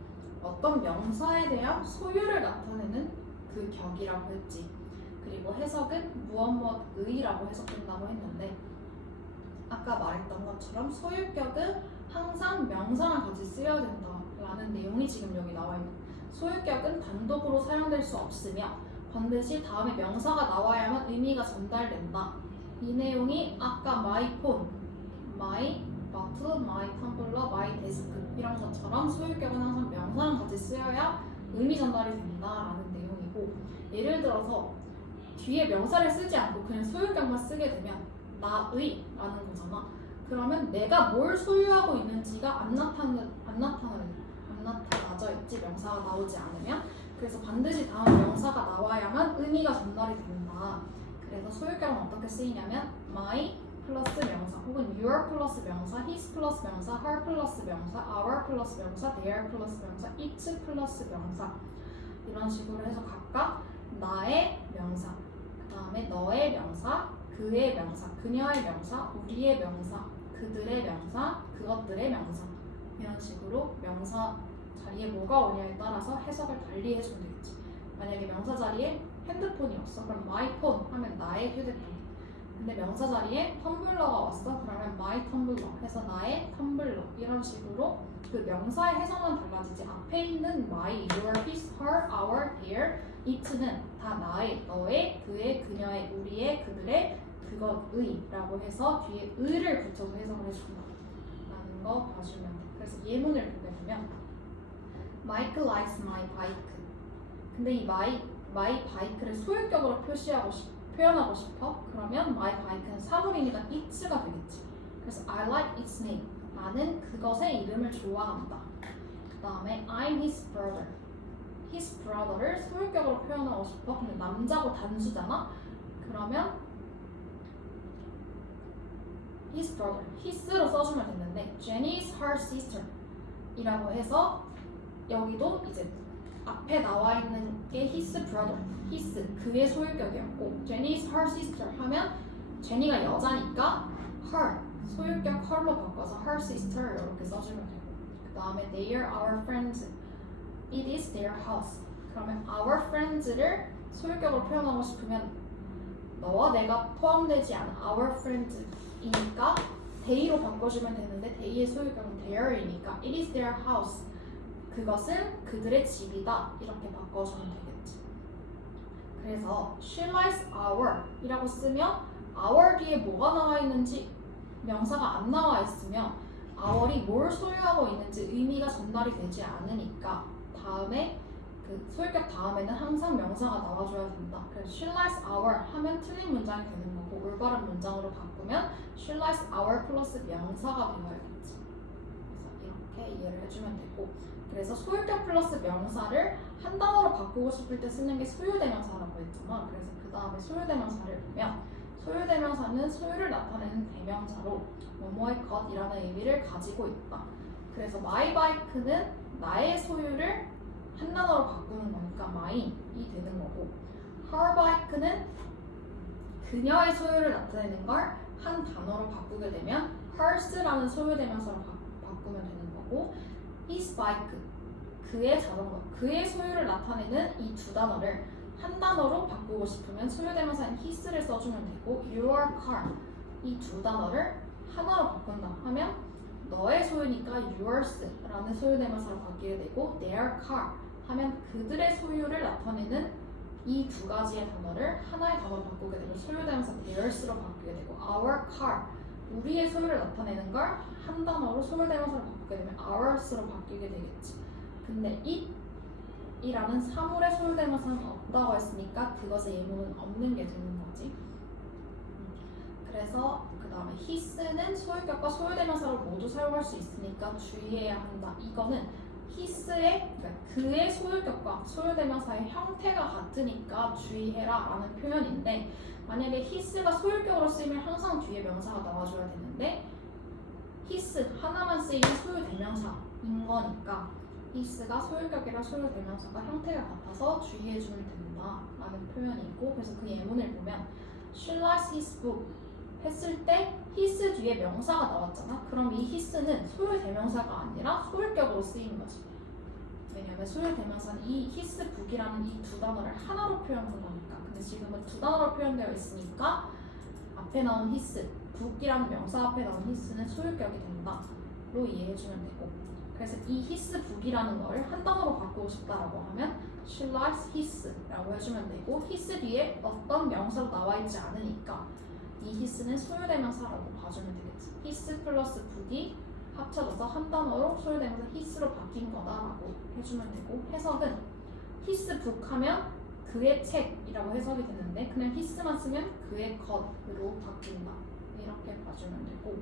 어떤 명사에 대한 소유를 나타내는 그 격이라고 했지. 그리고 해석은 무엇무엇의라고 해석된다고 했는데 아까 말했던 것처럼 소유격은 항상 명사랑 같이 쓰여야 된다라는 내용이 지금 여기 나와 있는. 소유격은 단독으로 사용될 수 없으며 반드시 다음에 명사가 나와야만 의미가 전달된다. 이 내용이 아까 my phone, my bottle, my tumbler, my desk 이런 것처럼 소유격은 항상 명사랑 같이 쓰여야 의미 전달이 된다라는 내용이고 예를 들어서 뒤에 명사를 쓰지 않고 그냥 소유격만 쓰게 되면 나의 라는 거잖아. 그러면 내가 뭘 소유하고 있는지가 안 나타나져 있지 명사가 나오지 않으면. 그래서 반드시 다음 명사가 나와야만 의미가 전달이 된다. 그래서 소유격은 어떻게 쓰이냐면 my 플러스 명사 혹은 your 플러스 명사, his 플러스 명사, her 플러스 명사, our 플러스 명사, their 플러스 명사, its 플러스 명사 이런 식으로 해서 각각 나의 명사, 그 다음에 너의 명사, 그의 명사, 그녀의 명사, 우리의 명사, 그들의 명사, 그것들의 명사 이런 식으로 명사 자리에 뭐가 오냐에 따라서 해석을 달리 해주면 되겠지. 만약에 명사 자리에 핸드폰이었어. 그럼 my phone 하면 나의 휴대폰. 근데 명사 자리에 텀블러가 왔어. 그러면 my 텀블러 해서 나의 텀블러 이런 식으로 그 명사의 해석만 달라지지 앞에 있는 my, your, his, her, our, their, it는 다 나의, 너의, 그의, 그녀의, 우리의, 그들의, 그것의 라고 해서 뒤에 의를 붙여서 해석을 해준다 라는 거 봐주면 돼. 그래서 예문을 보게 되면 Mike likes my bike. 근데 이 my bike를 소유격으로 표현하고 싶어? 그러면 my bike는 사물이니까 it가 되겠지. 그래서 I like its name. 나는 그것의 이름을 좋아한다. 그 다음에 I'm his brother. his brother를 소유격으로 표현하고 싶어. 근데 남자고 단수잖아? 그러면 his brother, his로 써주면 됐는데 Jenny is her sister 이라고 해서 여기도 이제 앞에 나와 있는 게 his brother, his 그의 소유격이었고 Jenny is her sister 하면 제니가 여자니까 her 소유격 her로 바꿔서 her sister 이렇게 써주면 되고 그 다음에 they are our friends, it is their house 그러면 our friends를 소유격으로 표현하고 싶으면 너와 내가 포함되지 않은 our friends이니까 they로 바꿔주면 되는데 they의 소유격은 their이니까 it is their house 그것은 그들의 집이다 이렇게 바꿔주면 되겠지. 그래서 she likes our 이라고 쓰면 our 뒤에 뭐가 나와 있는지 명사가 안 나와 있으면 our이 뭘 소유하고 있는지 의미가 전달이 되지 않으니까 다음에 그 소유격 다음에는 항상 명사가 나와줘야 된다. 그래서 she likes our 하면 틀린 문장이 되는 거고 올바른 문장으로 바꾸면 she likes our 플러스 명사가 되어야겠지. 그래서 이렇게 이해를 해주면 되고 그래서 소유격 플러스 명사를 한 단어로 바꾸고 싶을 때 쓰는 게 소유대명사라고 했잖아. 그래서 그 다음에 소유대명사를 보면 소유대명사는 소유를 나타내는 대명사로 뭐뭐의 것이라는 의미를 가지고 있다. 그래서 my bike는 나의 소유를 한 단어로 바꾸는 거니까 mine이 되는 거고 her bike는 그녀의 소유를 나타내는 걸 한 단어로 바꾸게 되면 hers라는 소유대명사로 바꾸면 되는 거고 his bike 그의 자전거 그의 소유를 나타내는 이 두 단어를 한 단어로 바꾸고 싶으면 소유대명사인 his를 써주면 되고 your car 이 두 단어를 하나로 바꾼다 하면 너의 소유니까 yours라는 소유대명사로 바뀌게 되고 their car 하면 그들의 소유를 나타내는 이 두 가지의 단어를 하나의 단어로 바꾸게 되면 소유대명사 theirs로 바뀌게 되고 our car 우리의 소유를 나타내는 걸 한 단어로 소유대명사로 바꾸게 되면 ours로 바뀌게 되겠지. 근데 it이라는 사물의 소유대명사는 없다고 했으니까 그것의 예문은 없는 게 되는 거지. 그래서 그 다음에 his는 소유격과 소유대명사를 모두 사용할 수 있으니까 주의해야 한다. 이거는 his의 그러니까 그의 소유격과 소유대명사의 형태가 같으니까 주의해라 라는 표현인데 만약에 his가 소유격으로 쓰이면 항상 뒤에 명사가 나와줘야 되는데 his 하나만 쓰이면 소유대명사인 거니까 his가 소유격이랑 소유대명사가 형태가 같아서 주의해주면 된다 라는 표현이 있고 그래서 그 예문을 보면 she likes his book 했을 때 his 뒤에 명사가 나왔잖아. 그럼 이 his는 소유 대명사가 아니라 소유격으로 쓰이는 거지. 왜냐면 소유 대명사는 이 his 북이라는 이 두 단어를 하나로 표현한 거니까. 근데 지금은 두 단어로 표현되어 있으니까 앞에 나온 his, 북이라는 명사 앞에 나온 his는 소유격이 된다로 이해해주면 되고. 그래서 이 his 북이라는 거를 한 단어로 바꾸고 싶다라고 하면 she likes his라고 해주면 되고, his 뒤에 어떤 명사도 나와 있지 않으니까 이 his는 소유대명사라고 봐주면 되겠지. his 플러스 북이 합쳐져서 한 단어로 소유대명사 his로 바뀐 거다라고 해주면 되고, 해석은 his 북 하면 그의 책이라고 해석이 되는데 그냥 his만 쓰면 그의 것으로 바뀐다, 이렇게 봐주면 되고.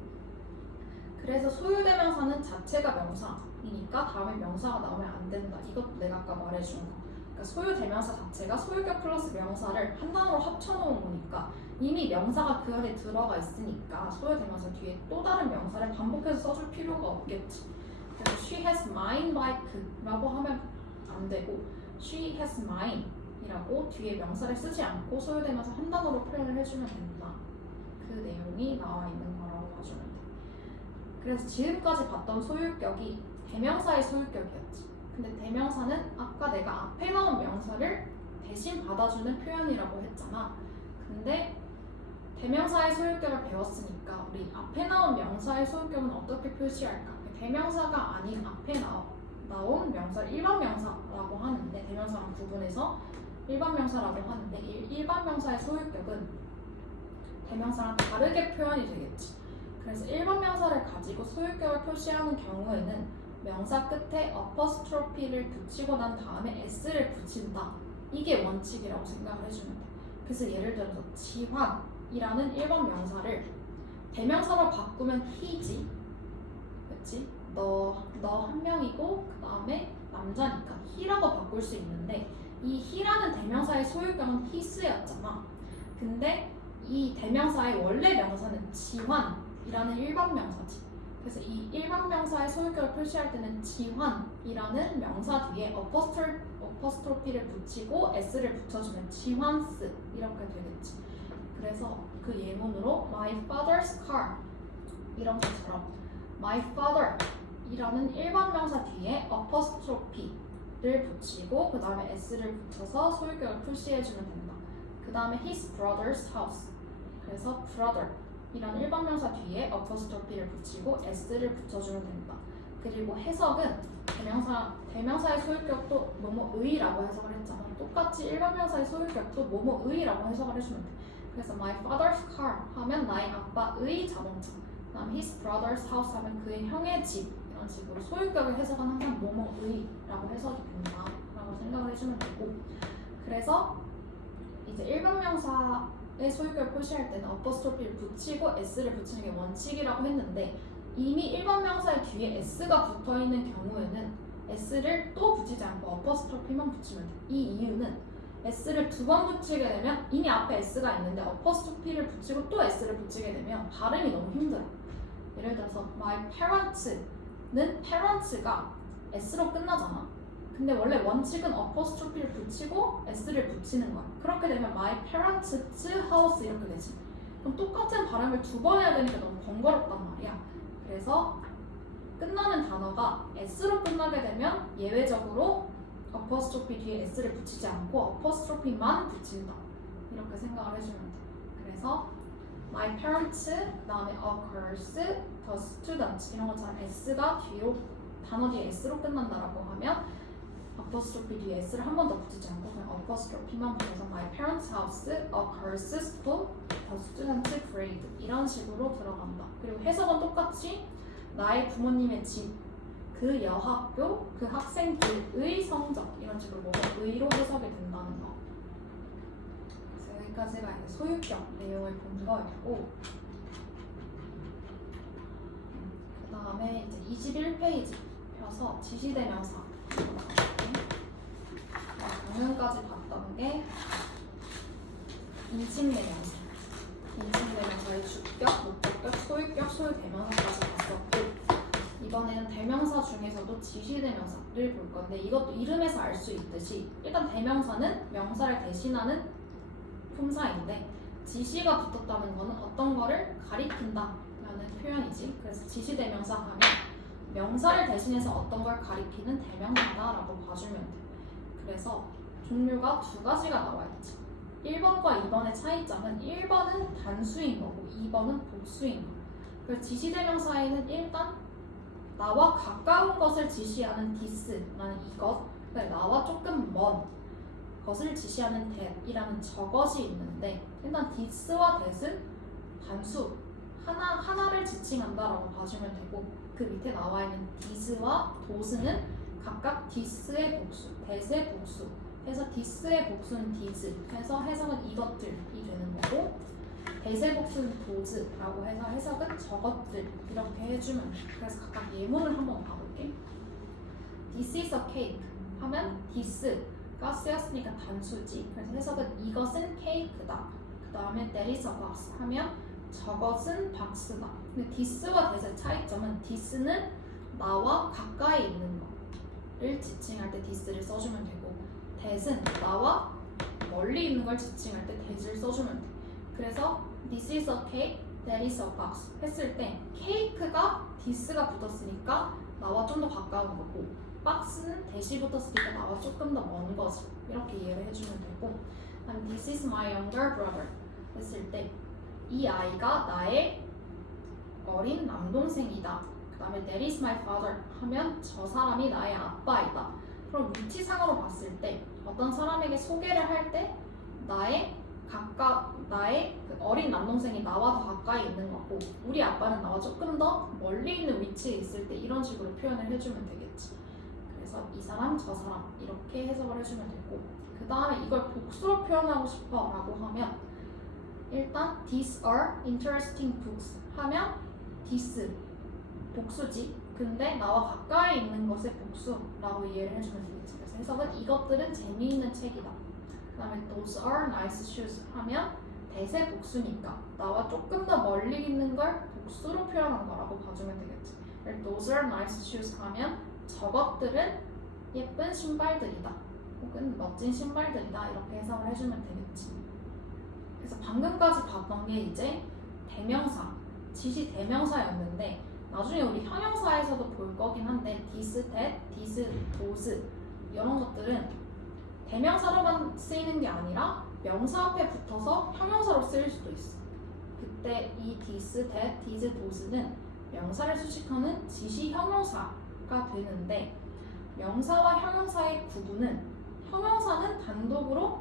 그래서 소유대명사는 자체가 명사이니까 다음에 명사가 나오면 안 된다. 이것도 내가 아까 말해준 거. 그러니까 소유대명사 자체가 소유격 플러스 명사를 한 단어로 합쳐놓은 거니까 이미 명사가 그 안에 들어가 있으니까 소유대명사 뒤에 또 다른 명사를 반복해서 써줄 필요가 없겠지. 그래서 she has mine bike라고 하면 안 되고 she has mine 이라고 뒤에 명사를 쓰지 않고 소유대명사 한 단어로 표현을 해주면 된다. 그 내용이 나와 있는 거라고 봐주면 돼. 그래서 지금까지 봤던 소유격이 대명사의 소유격이었지. 근데 대명사는 아까 내가 앞에 나온 명사를 대신 받아주는 표현이라고 했잖아. 근데 대명사의 소유격을 배웠으니까 우리 앞에 나온 명사의 소유격은 어떻게 표시할까? 대명사가 아닌 앞에 나온 명사를 일반 명사라고 하는데, 대명사랑 구분해서 일반 명사라고 하는데 이 일반 명사의 소유격은 대명사랑 다르게 표현이 되겠지. 그래서 일반 명사를 가지고 소유격을 표시하는 경우에는 명사 끝에 어퍼스트로피를 붙이고 난 다음에 s를 붙인다. 이게 원칙이라고 생각을 해주면 돼. 그래서 예를 들어서 지환이라는 일반 명사를 대명사로 바꾸면 he지, 그렇지? 너 한 명이고 그 다음에 남자니까 he라고 바꿀 수 있는데, 이 he라는 대명사의 소유격은 his였잖아. 근데 이 대명사의 원래 명사는 지환이라는 일반 명사지. 그래서 이 일반 명사의 소유격을 표시할 때는 지환이라는 명사 뒤에 어퍼스트로피를 붙이고 s를 붙여주면 지환스 이렇게 되겠지. 그래서 그 예문으로 my father's car 이런 것처럼 my father 이라는 일반 명사 뒤에 어퍼스트로피를 붙이고 그 다음에 s를 붙여서 소유격을 표시해주면 된다. 그 다음에 his brother's house, 그래서 brother 이라는 일반 명사 뒤에 어퍼스트로피를 붙이고 s를 붙여주면 된다. 그리고 해석은 대명사의 소유격도 뭐뭐의라고 해석을 했잖아. 똑같이 일반 명사의 소유격도 뭐뭐의라고 해석을 해주면 돼. 그래서 my father's car 하면 나의 아빠의 자동차, 그 다음 his brother's house 하면 그의 형의 집, 이런 식으로 소유격을 해석은 항상 뭐뭐의라고 해석이 된다라고 생각을 해주면 되고. 그래서 이제 일반 명사의 소유격을 표시할 때는 어퍼스트로피를 붙이고 s를 붙이는 게 원칙이라고 했는데, 이미 일반 명사의 뒤에 s가 붙어있는 경우에는 s를 또 붙이지 않고 어퍼스트로피만 붙이면 돼. 이 이유는 s를 두 번 붙이게 되면 이미 앞에 s가 있는데 어퍼스트로피를 붙이고 또 s를 붙이게 되면 발음이 너무 힘들어. 예를 들어서 my parents는 parents가 s로 끝나잖아. 근데 원래 원칙은 어퍼스트로피를 붙이고 s를 붙이는 거야. 그렇게 되면 my parents' house 이렇게 되지. 그럼 똑같은 발음을 두 번 해야 되니까 너무 번거롭단 말이야. 그래서 끝나는 단어가 s로 끝나게 되면 예외적으로 어퍼스트로피 뒤에 s를 붙이지 않고 어퍼스트로피만 붙인다. 이렇게 생각을 해주면 돼. 그래서 my parents, 그다음에 occurs, the students 이런 것처럼 s가 뒤로 단어 뒤에 s로 끝난다라고 하면 어퍼스트로피 뒤에 s를 한 번 더 붙이지 않고 그냥 어퍼스트로피만 붙여서 my parents' house, occurs school, the student grade 이런 식으로 들어간다. 그리고 해석은 똑같이 나의 부모님의 집, 그 여학교, 그 학생들의 성적 이런 식으로 뭐의로 해석이 된다는 거. 그래서 여기까지가 이제 소유격 내용을 본 거였고, 그 다음에 이제 21페이지 펴서 지시대명사 방금까지 봤던 게 인칭대명사, 인칭대명사의 주격, 목적격, 소유격, 소유대명사까지 봤었고, 이번에는 대명사 중에서도 지시대명사를 볼 건데, 이것도 이름에서 알 수 있듯이 일단 대명사는 명사를 대신하는 품사인데, 지시가 붙었다는 것은 어떤 거를 가리킨다 하는 표현이지. 그래서 지시대명사 하면 명사를 대신해서 어떤 걸 가리키는 대명사다라고 봐주면 돼. 그래서 종류가 두 가지가 나와 있지. 1번과 2번의 차이점은 1번은 단수인 거고 2번은 복수인 거. 그래서 지시대명사에는 일단 나와 가까운 것을 지시하는 this라는 이것, 나와 조금 먼 것을 지시하는 that이라는 저것이 있는데, 일단 this와 that은 단수 하나를 지칭한다라고 봐주면 되고, 그 밑에 나와 있는 this와 those는 각각 this의 복수, that의 복수 해서 this의 복수는 these 해서 해석은 이것들이 되는 거고, that의 복수는 those라고 해서 해석은 저것들 이렇게 해주면 돼. 그래서 각각 예문을 한번 봐볼게. This is a cake 하면 this가 쓰였으니까 단수지. 그래서 해석은 이것은 케이크다. 그 다음에 that is a box 하면 저것은 박스다. 근데 this와 that의 차이점은 this는 나와 가까이 있는 거를 지칭할 때 this를 써주면 되고, that은 나와 멀리 있는 걸 지칭할 때 that을 써주면 돼. 그래서 this is a cake, that is a box 했을 때 케이크가 this가 붙었으니까 나와 좀 더 가까운 거고, 박스는 that이 붙었으니까 나와 조금 더 먼 거지. 이렇게 이해를 해주면 되고, 그다음에 this is my younger brother 했을 때 이 아이가 나의 어린 남동생이다. 그 다음에 that is my father 하면 저 사람이 나의 아빠이다. 그럼 위치상으로 봤을 때 어떤 사람에게 소개를 할 때 나의 그 어린 남동생이 나와 더 가까이 있는 거고, 우리 아빠는 나와 조금 더 멀리 있는 위치에 있을 때 이런 식으로 표현을 해주면 되겠지. 그래서 이 사람, 저 사람 이렇게 해석을 해주면 되고, 그 다음에 이걸 복수로 표현하고 싶어 라고 하면 일단 these are interesting books 하면 this 복수지. 근데 나와 가까이 있는 것의 복수라고 이해를 해주면 되겠지. 그래서 해석은 이것들은 재미있는 책이다. 그 다음에 those are nice shoes 하면 that의 복수니까 나와 조금 더 멀리 있는 걸 복수로 표현한 거라고 봐주면 되겠지. those are nice shoes 하면 저것들은 예쁜 신발들이다. 혹은 멋진 신발들이다. 이렇게 해석을 해주면 되겠지. 그래서 방금까지 봤던 게 이제 대명사, 지시 대명사였는데, 나중에 우리 형용사에서도 볼 거긴 한데 this, that, this, those 이런 것들은 대명사로만 쓰이는 게 아니라 명사 앞에 붙어서 형용사로 쓰일 수도 있어. 그때 이 this, that, this, those는 명사를 수식하는 지시 형용사가 되는데, 명사와 형용사의 구분은 형용사는 단독으로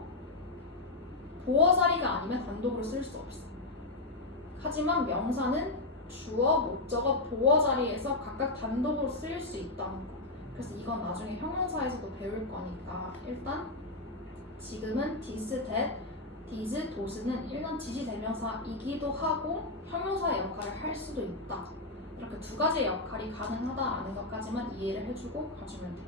보어 자리가 아니면 단독으로 쓸 수 없어. 하지만 명사는 주어, 목적어, 보어 자리에서 각각 단독으로 쓰일 수 있다는 거. 그래서 이건 나중에 형용사에서도 배울 거니까 일단 지금은 this, that, this, those는 일단 지시대명사이기도 하고 형용사의 역할을 할 수도 있다. 이렇게 두 가지의 역할이 가능하다라는 것까지만 이해를 해주고 가주면 돼.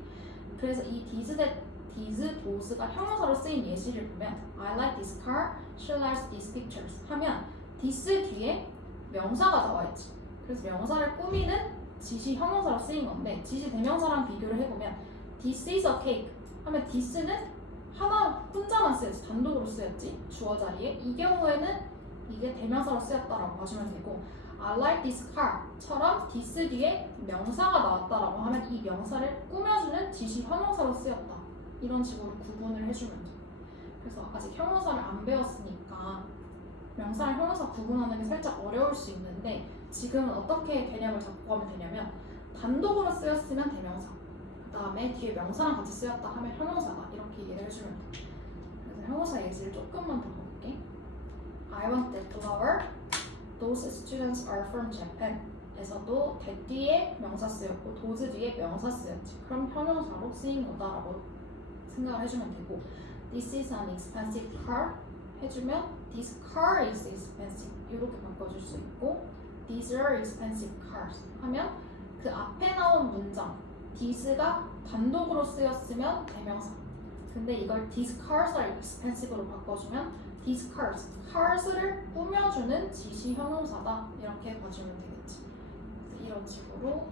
그래서 이 this, that, this, those가 형용사로 쓰인 예시를 보면 I like this car, she likes these pictures 하면 this 뒤에 명사가 나와 있지. 그래서 명사를 꾸미는 지시 형용사로 쓰인 건데, 지시 대명사랑 비교를 해보면 this is a cake 하면 this는 하나 혼자만 쓰였지, 단독으로 쓰였지, 주어 자리에. 이 경우에는 이게 대명사로 쓰였다라고 봐주면 되고, I like this car처럼 this 뒤에 명사가 나왔다라고 하면 이 명사를 꾸며주는 지시 형용사로 쓰였다. 이런 식으로 구분을 해주면 돼. 그래서 아직 형용사를 안 배웠으니까 명사랑 형용사 구분하는 게 살짝 어려울 수 있는데, 지금은 어떻게 개념을 잡고 가면 되냐면 단독으로 쓰였으면 대명사, 그 다음에 뒤에 명사랑 같이 쓰였다 하면 형용사다. 이렇게 이해를 해주면 돼. 그래서 형용사 예시를 조금만 더 볼게. I want that flower. Those students are from Japan. 에서도 that 뒤에 명사 쓰였고 those 뒤에 명사 쓰였지. 그럼 형용사로 쓰인 거다라고 생각을 해주면 되고, This is an expensive car 해주면 This car is expensive 이렇게 바꿔줄 수 있고, These are expensive cars 하면 그 앞에 나온 문장 this가 단독으로 쓰였으면 대명사, 근데 이걸 these cars are expensive로 바꿔주면 these cars, cars를 꾸며주는 지시 형용사다. 이렇게 봐주면 되겠지. 그래서 이런 식으로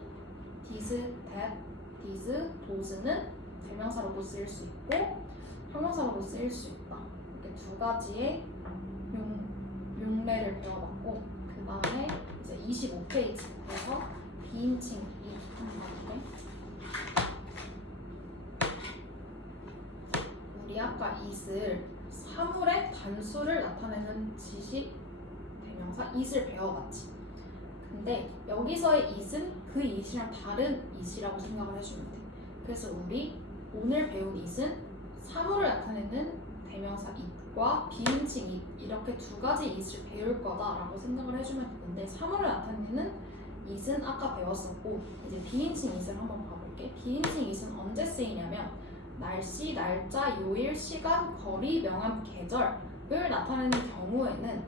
this, that, this, those는 대명사로도 쓰일 수 있고 형용사로도 쓰일 수 있다. 이렇게 두 가지의 용례를 배워봤고, 그 다음에 이제 이제 25페이지에서 비인칭 이 한번 봐볼게. 우리 아까 it을 사물의 단수를 나타내는 지시 대명사 it을 배워봤지. 근데 여기서의 it은 그 it이랑 다른 it이라고 생각을 해주면 돼. 그래서 우리 오늘 배운 it은 사물을 나타내는 대명사 it과 비인칭 it 이렇게 두 가지 it을 배울 거다라고 생각을 해주면 되는데 사물을 나타내는 it은 아까 배웠었고 이제 비인칭 it을 한번 봐볼게. 비인칭 it은 언제 쓰이냐면 날씨, 날짜, 요일, 시간, 거리, 명암, 계절을 나타내는 경우에는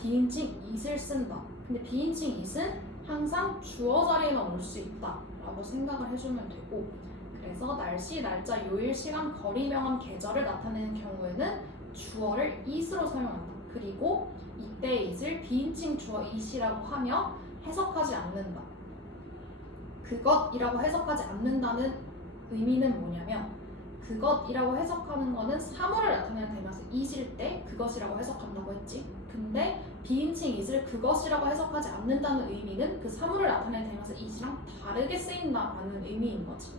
비인칭 it을 쓴다. 근데 비인칭 it은 항상 주어 자리에만 올 수 있다 라고 생각을 해주면 되고 그래서 날씨, 날짜, 요일, 시간, 거리, 명암, 계절을 나타내는 경우에는 주어를 it으로 사용한다. 그리고 이때 it을 비인칭 주어 it이라고 하며 해석하지 않는다. 그것이라고 해석하지 않는다는 의미는 뭐냐면 그것이라고 해석하는 거는 사물을 나타내는 대명사 it일 때 그것이라고 해석한다고 했지. 근데 비인칭 it을 그것이라고 해석하지 않는다는 의미는 그 사물을 나타내는 대명사 it이랑 다르게 쓰인다라는 의미인 거지.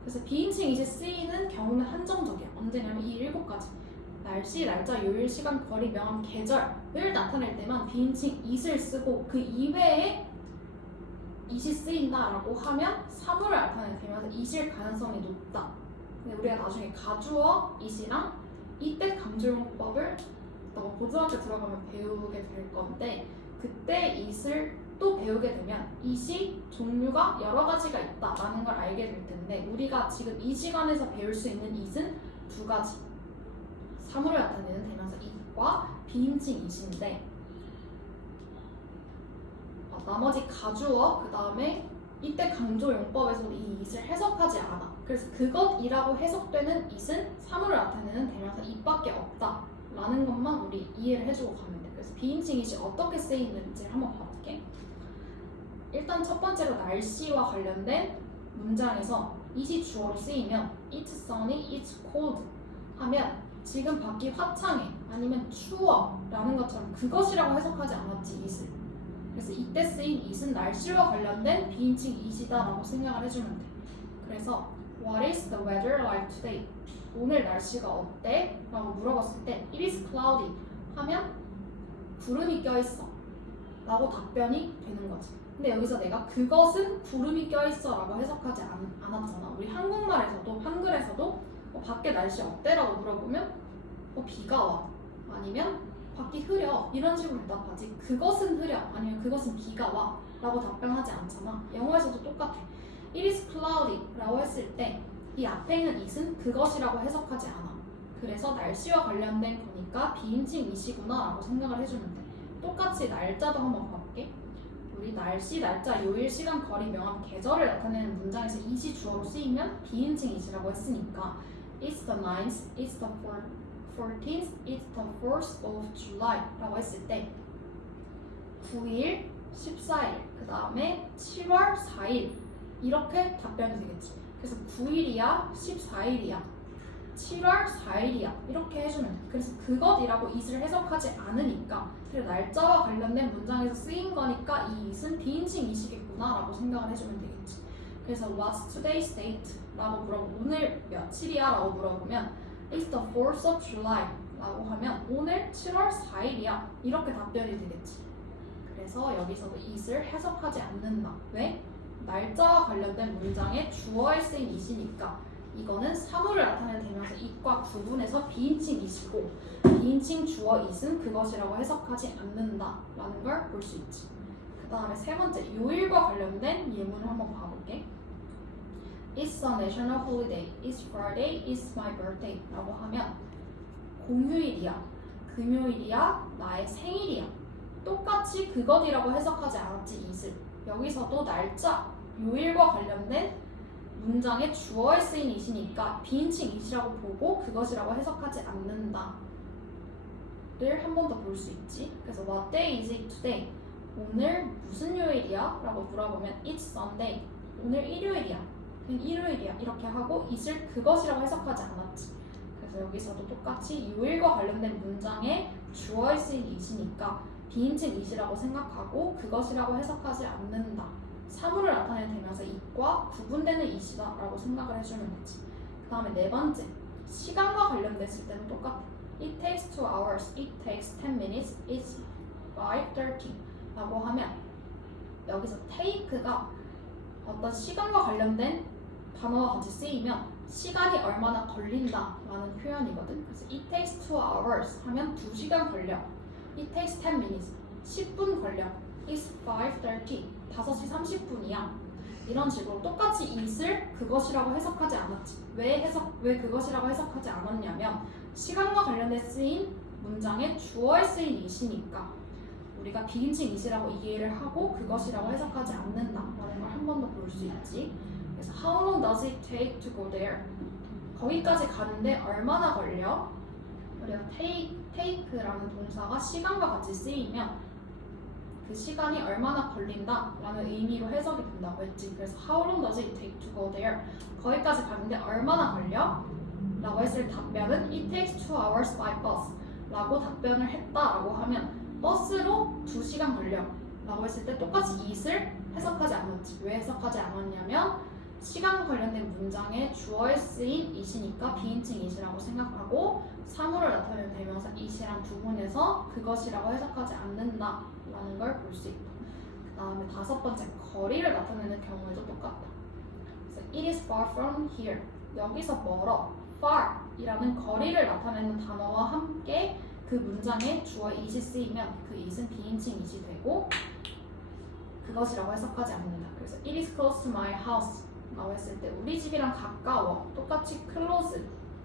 그래서 비인칭 it이 쓰이는 경우는 한정적이야. 언제냐면 이 7가지 날씨, 날짜, 요일, 시간, 거리, 명암, 계절을 나타낼 때만 비인칭 it을 쓰고 그 이외에 it이 쓰인다라고 하면 사물을 나타내는 대명사 it일 가능성이 높다. 근데 우리가 나중에 가주어 it이랑 이때 강조용법을 고등학교 들어가면 배우게 될 건데 그때 it을 또 배우게 되면 it이 종류가 여러 가지가 있다라는 걸 알게 될 텐데 우리가 지금 이 시간에서 배울 수 있는 it은 두 가지 사물을 나타내는 대명사 it과 비인칭 it인데 나머지 가주어 그 다음에 이때 강조용법에서도 이 it을 해석하지 않아. 그래서 그것이라고 해석되는 it은 사물을 나타내는 대명사 it밖에 없다 라는 것만 우리 이해를 해주고 가면 돼. 그래서 비인칭 it이 어떻게 쓰이는지 한번 봐볼게. 일단 첫 번째로 날씨와 관련된 문장에서 it이 주어로 쓰이면 it's sunny, it's cold 하면 지금 밖이 화창해 아니면 추워 라는 것처럼 그것이라고 해석하지 않았지 it을. 그래서 이때 쓰인 it은 날씨와 관련된 비인칭 it이다 라고 생각을 해주면 돼. 그래서 What is the weather like today? 오늘 날씨가 어때? 라고 물어봤을 때 It is cloudy 하면 구름이 껴있어 라고 답변이 되는 거지. 근데 여기서 내가 그것은 구름이 껴있어 라고 해석하지 않았잖아. 우리 한국말에서도 한글에서도 밖에 날씨 어때? 라고 물어보면 비가 와 아니면 밖이 흐려 이런 식으로 대답하지 그것은 흐려 아니면 그것은 비가 와 라고 답변하지 않잖아. 영어에서도 똑같아. It is cloudy 라고 했을 때 이 앞에 있는 it은 그것이라고 해석하지 않아. 그래서 날씨와 관련된 거니까 비인칭 it이구나 라고 생각을 해주면 돼. 똑같이 날짜도 한번 봐볼게. 우리 날씨, 날짜, 요일, 시간, 거리, 명암, 계절을 나타내는 문장에서 it이 주어로 쓰이면 비인칭 it이라고 했으니까 It's the 9th, it's the 14th, it's the 4th of July 라고 했을 때 9일, 14일, 그 다음에 7월 4일 이렇게 답변이 되겠지. 그래서 9일이야, 14일이야, 7월 4일이야 이렇게 해주면 돼. 그래서 그것이라고 it을 해석하지 않으니까 그리고 날짜와 관련된 문장에서 쓰인 거니까 이 it은 비인칭 it이겠구나 라고 생각을 해주면 되겠지. 그래서 What's today's date? 라고 물어보면 오늘 며칠이야? 라고 물어보면 It's the 4th of July 라고 하면 오늘 7월 4일이야 이렇게 답변이 되겠지. 그래서 여기서도 it을 해석하지 않는다. 왜? 날짜와 관련된 문장에 주어에 쓰인 it이니까 이거는 사물을 나타내는 대명사 it과 구분해서 비인칭 it이고 비인칭 주어 it은 그것이라고 해석하지 않는다 라는 걸 볼 수 있지. 그 다음에 세 번째 요일과 관련된 예문을 한번 봐볼게. It's a national holiday, it's Friday, it's my birthday 라고 하면 공휴일이야, 금요일이야, 나의 생일이야 똑같이 그것이라고 해석하지 않았지 it을. 여기서도 날짜, 요일과 관련된 문장에 주어에 쓰인 it이니까 비인칭 it이라고 보고 그것이라고 해석하지 않는다 를 한 번 더 볼 수 있지. 그래서 What day is it today? 오늘 무슨 요일이야? 라고 물어보면 It's Sunday. 오늘 일요일이야. 그냥 일요일이야. 이렇게 하고 it을 그것이라고 해석하지 않았지. 그래서 여기서도 똑같이 요일과 관련된 문장에 주어에 쓰인 it이니까 비인칭 it이라고 생각하고 그것이라고 해석하지 않는다. 사물을 나타내는 대명사 it과 구분되는 it이다 라고 생각을 해주면 되지. 그 다음에 네 번째, 시간과 관련됐을 때는 똑같아. It takes 2 hours, it takes 10 minutes, it's 5:30 라고 하면 여기서 take가 어떤 시간과 관련된 단어와 같이 쓰이면 시간이 얼마나 걸린다 라는 표현이거든. 그래서 it takes 2 hours 하면 2시간 걸려. It takes 10 minutes, 10분 걸려. It's 5:30, 5시 30분이야. 이런 식으로 똑같이 it을 그것이라고 해석하지 않았지. 왜 그것이라고 해석하지 않았냐면 시간과 관련된 쓰인 문장에 주어에 쓰인 it이니까 우리가 비인칭 it이라고 이해를 하고 그것이라고 해석하지 않는다라는 걸 한 번 더 볼 수 있지. 그래서 How long does it take to go there? 거기까지 가는데 얼마나 걸려? 우리가 take라는 동사가 시간과 같이 쓰이면 그 시간이 얼마나 걸린다라는 의미로 해석이 된다고 했지. 그래서 How long does it take to go there? 거기까지 가는데 얼마나 걸려? 라고 했을 답변은 It takes 2 hours by bus 라고 답변을 했다라고 하면 버스로 2시간 걸려 라고 했을 때 똑같이 it을 해석하지 않았지. 왜 해석하지 않았냐면 시간과 관련된 문장에 주어에 쓰인 it이니까 비인칭 it이라고 생각하고 사물을 나타내는 대명사 it이랑 구분해서 그것이라고 해석하지 않는다라는 걸 볼 수 있다. 그 다음에 다섯 번째, 거리를 나타내는 경우에도 똑같다. 그래서 It is far from here. 여기서 멀어. far 이라는 거리를 나타내는 단어와 함께 그 문장에 주어 it이 쓰이면 그 it은 비인칭 it이 되고 그것이라고 해석하지 않는다. 그래서 It is close to my house 라고 했을 때 우리 집이랑 가까워. 똑같이 close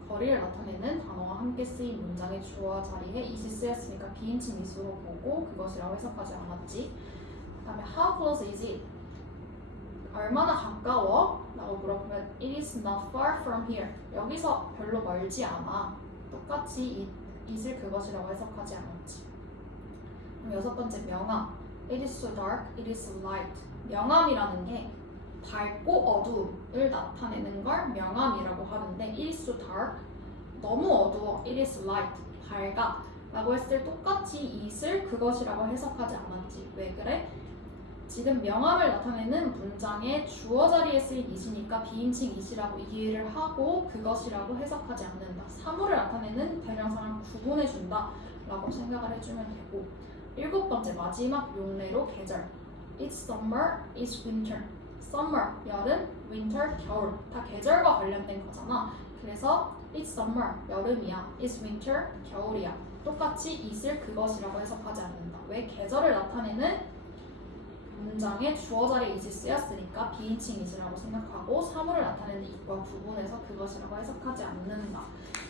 거리를 나타내는 단어와 함께 쓰인 문장의 주어 자리에 it이 쓰였으니까 비인칭 it으로 보고 그것이라고 해석하지 않았지. 그 다음에 How close is it? 얼마나 가까워? 라고 물어보면 It is not far from here. 여기서 별로 멀지 않아. 똑같이 it을 그것이라고 해석하지 않았지. 그럼 여섯 번째, 명암. It is so dark, it is so light. 명암이라는 게 밝고 어두움을 나타내는 걸 명암이라고 하는데 It is so dark, 너무 어두워. It is light, 밝아 라고 했을 때 똑같이 it을 그것이라고 해석하지 않았지. 왜 그래? 지금 명암을 나타내는 문장의 주어 자리에 쓰인 it이니까 비인칭 it이라고 이해를 하고 그것이라고 해석하지 않는다. 사물을 나타내는 대명사랑 구분해준다 라고 생각을 해주면 되고, 일곱 번째 마지막 용례로 계절. It's summer, it's winter. Summer, 여름, winter, 겨울. 다 계절과 관련된 거잖아. 그래서 it's summer, 여름이야. It's winter, 겨울이야. 똑같이 it을 그것이라고 해석하지 않는다. 왜? 계절을 나타내는 문장에 주어 자리에 it이 쓰였으니까 비인칭 it이라고 생각하고 사물을 나타내는 it과 구분해서 그것이라고 해석하지 않는다.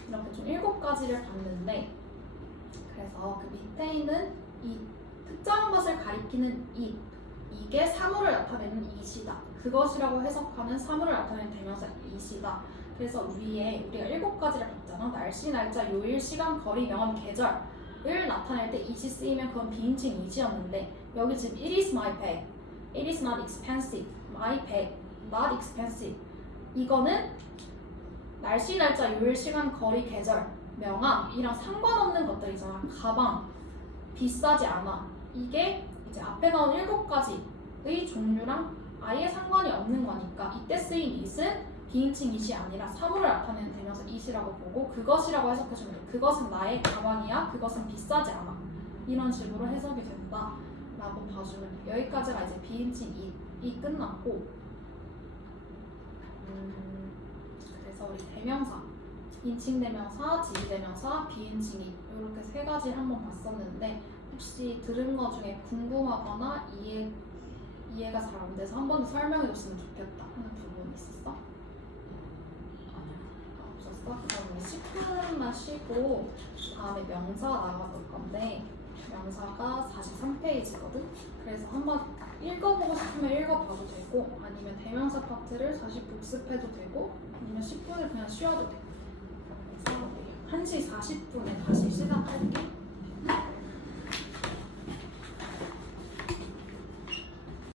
이렇게 좀 7가지를 봤는데, 그래서 그 밑에 있는 이 특정한 것을 가리키는 it, 이게 사물을 나타내는 it이다. 그것이라고 해석하는 사물을 나타내는 대명사 it이다. 그래서 위에 우리가 7가지를 봤잖아. 날씨, 날짜, 요일, 시간, 거리, 명암, 계절을 나타낼 때 it이 쓰이면 그건 비인칭 it이었는데 여기 지금 It is my bag, It is not expensive, my bag, not expensive. 이거는 날씨, 날짜, 요일, 시간, 거리, 계절, 명암이랑 상관없는 것들이잖아. 가방, 비싸지 않아. 이게 이제 앞에 나온 7가지의 종류랑 아예 상관이 없는 거니까 이때 쓰인 it은 비인칭 it이 아니라 사물을 나타내는 대명사 it이라고 보고 그것이라고 해석해주면 돼. 그것은 나의 가방이야. 그것은 비싸지 않아. 이런 식으로 해석이 된다 라고 봐주면 돼. 여기까지가 이제 비인칭 it이 끝났고, 그래서 우리 대명사, 인칭 대명사, 지시 대명사, 비인칭 it 이렇게 3가지 한번 봤었는데 혹시 들은 거 중에 궁금하거나 이해가 잘 안 돼서 한 번 더 설명해줬으면 좋겠다 하는 부분 있었어? 없었어? 그럼 10분만 쉬고 다음에 명사 나가볼 건데 명사가 43페이지거든? 그래서 한번 읽어보고 싶으면 읽어봐도 되고 아니면 대명사 파트를 다시 복습해도 되고 아니면 10분을 그냥 쉬어도 돼. 그래서 1시 40분에 다시 시작할게.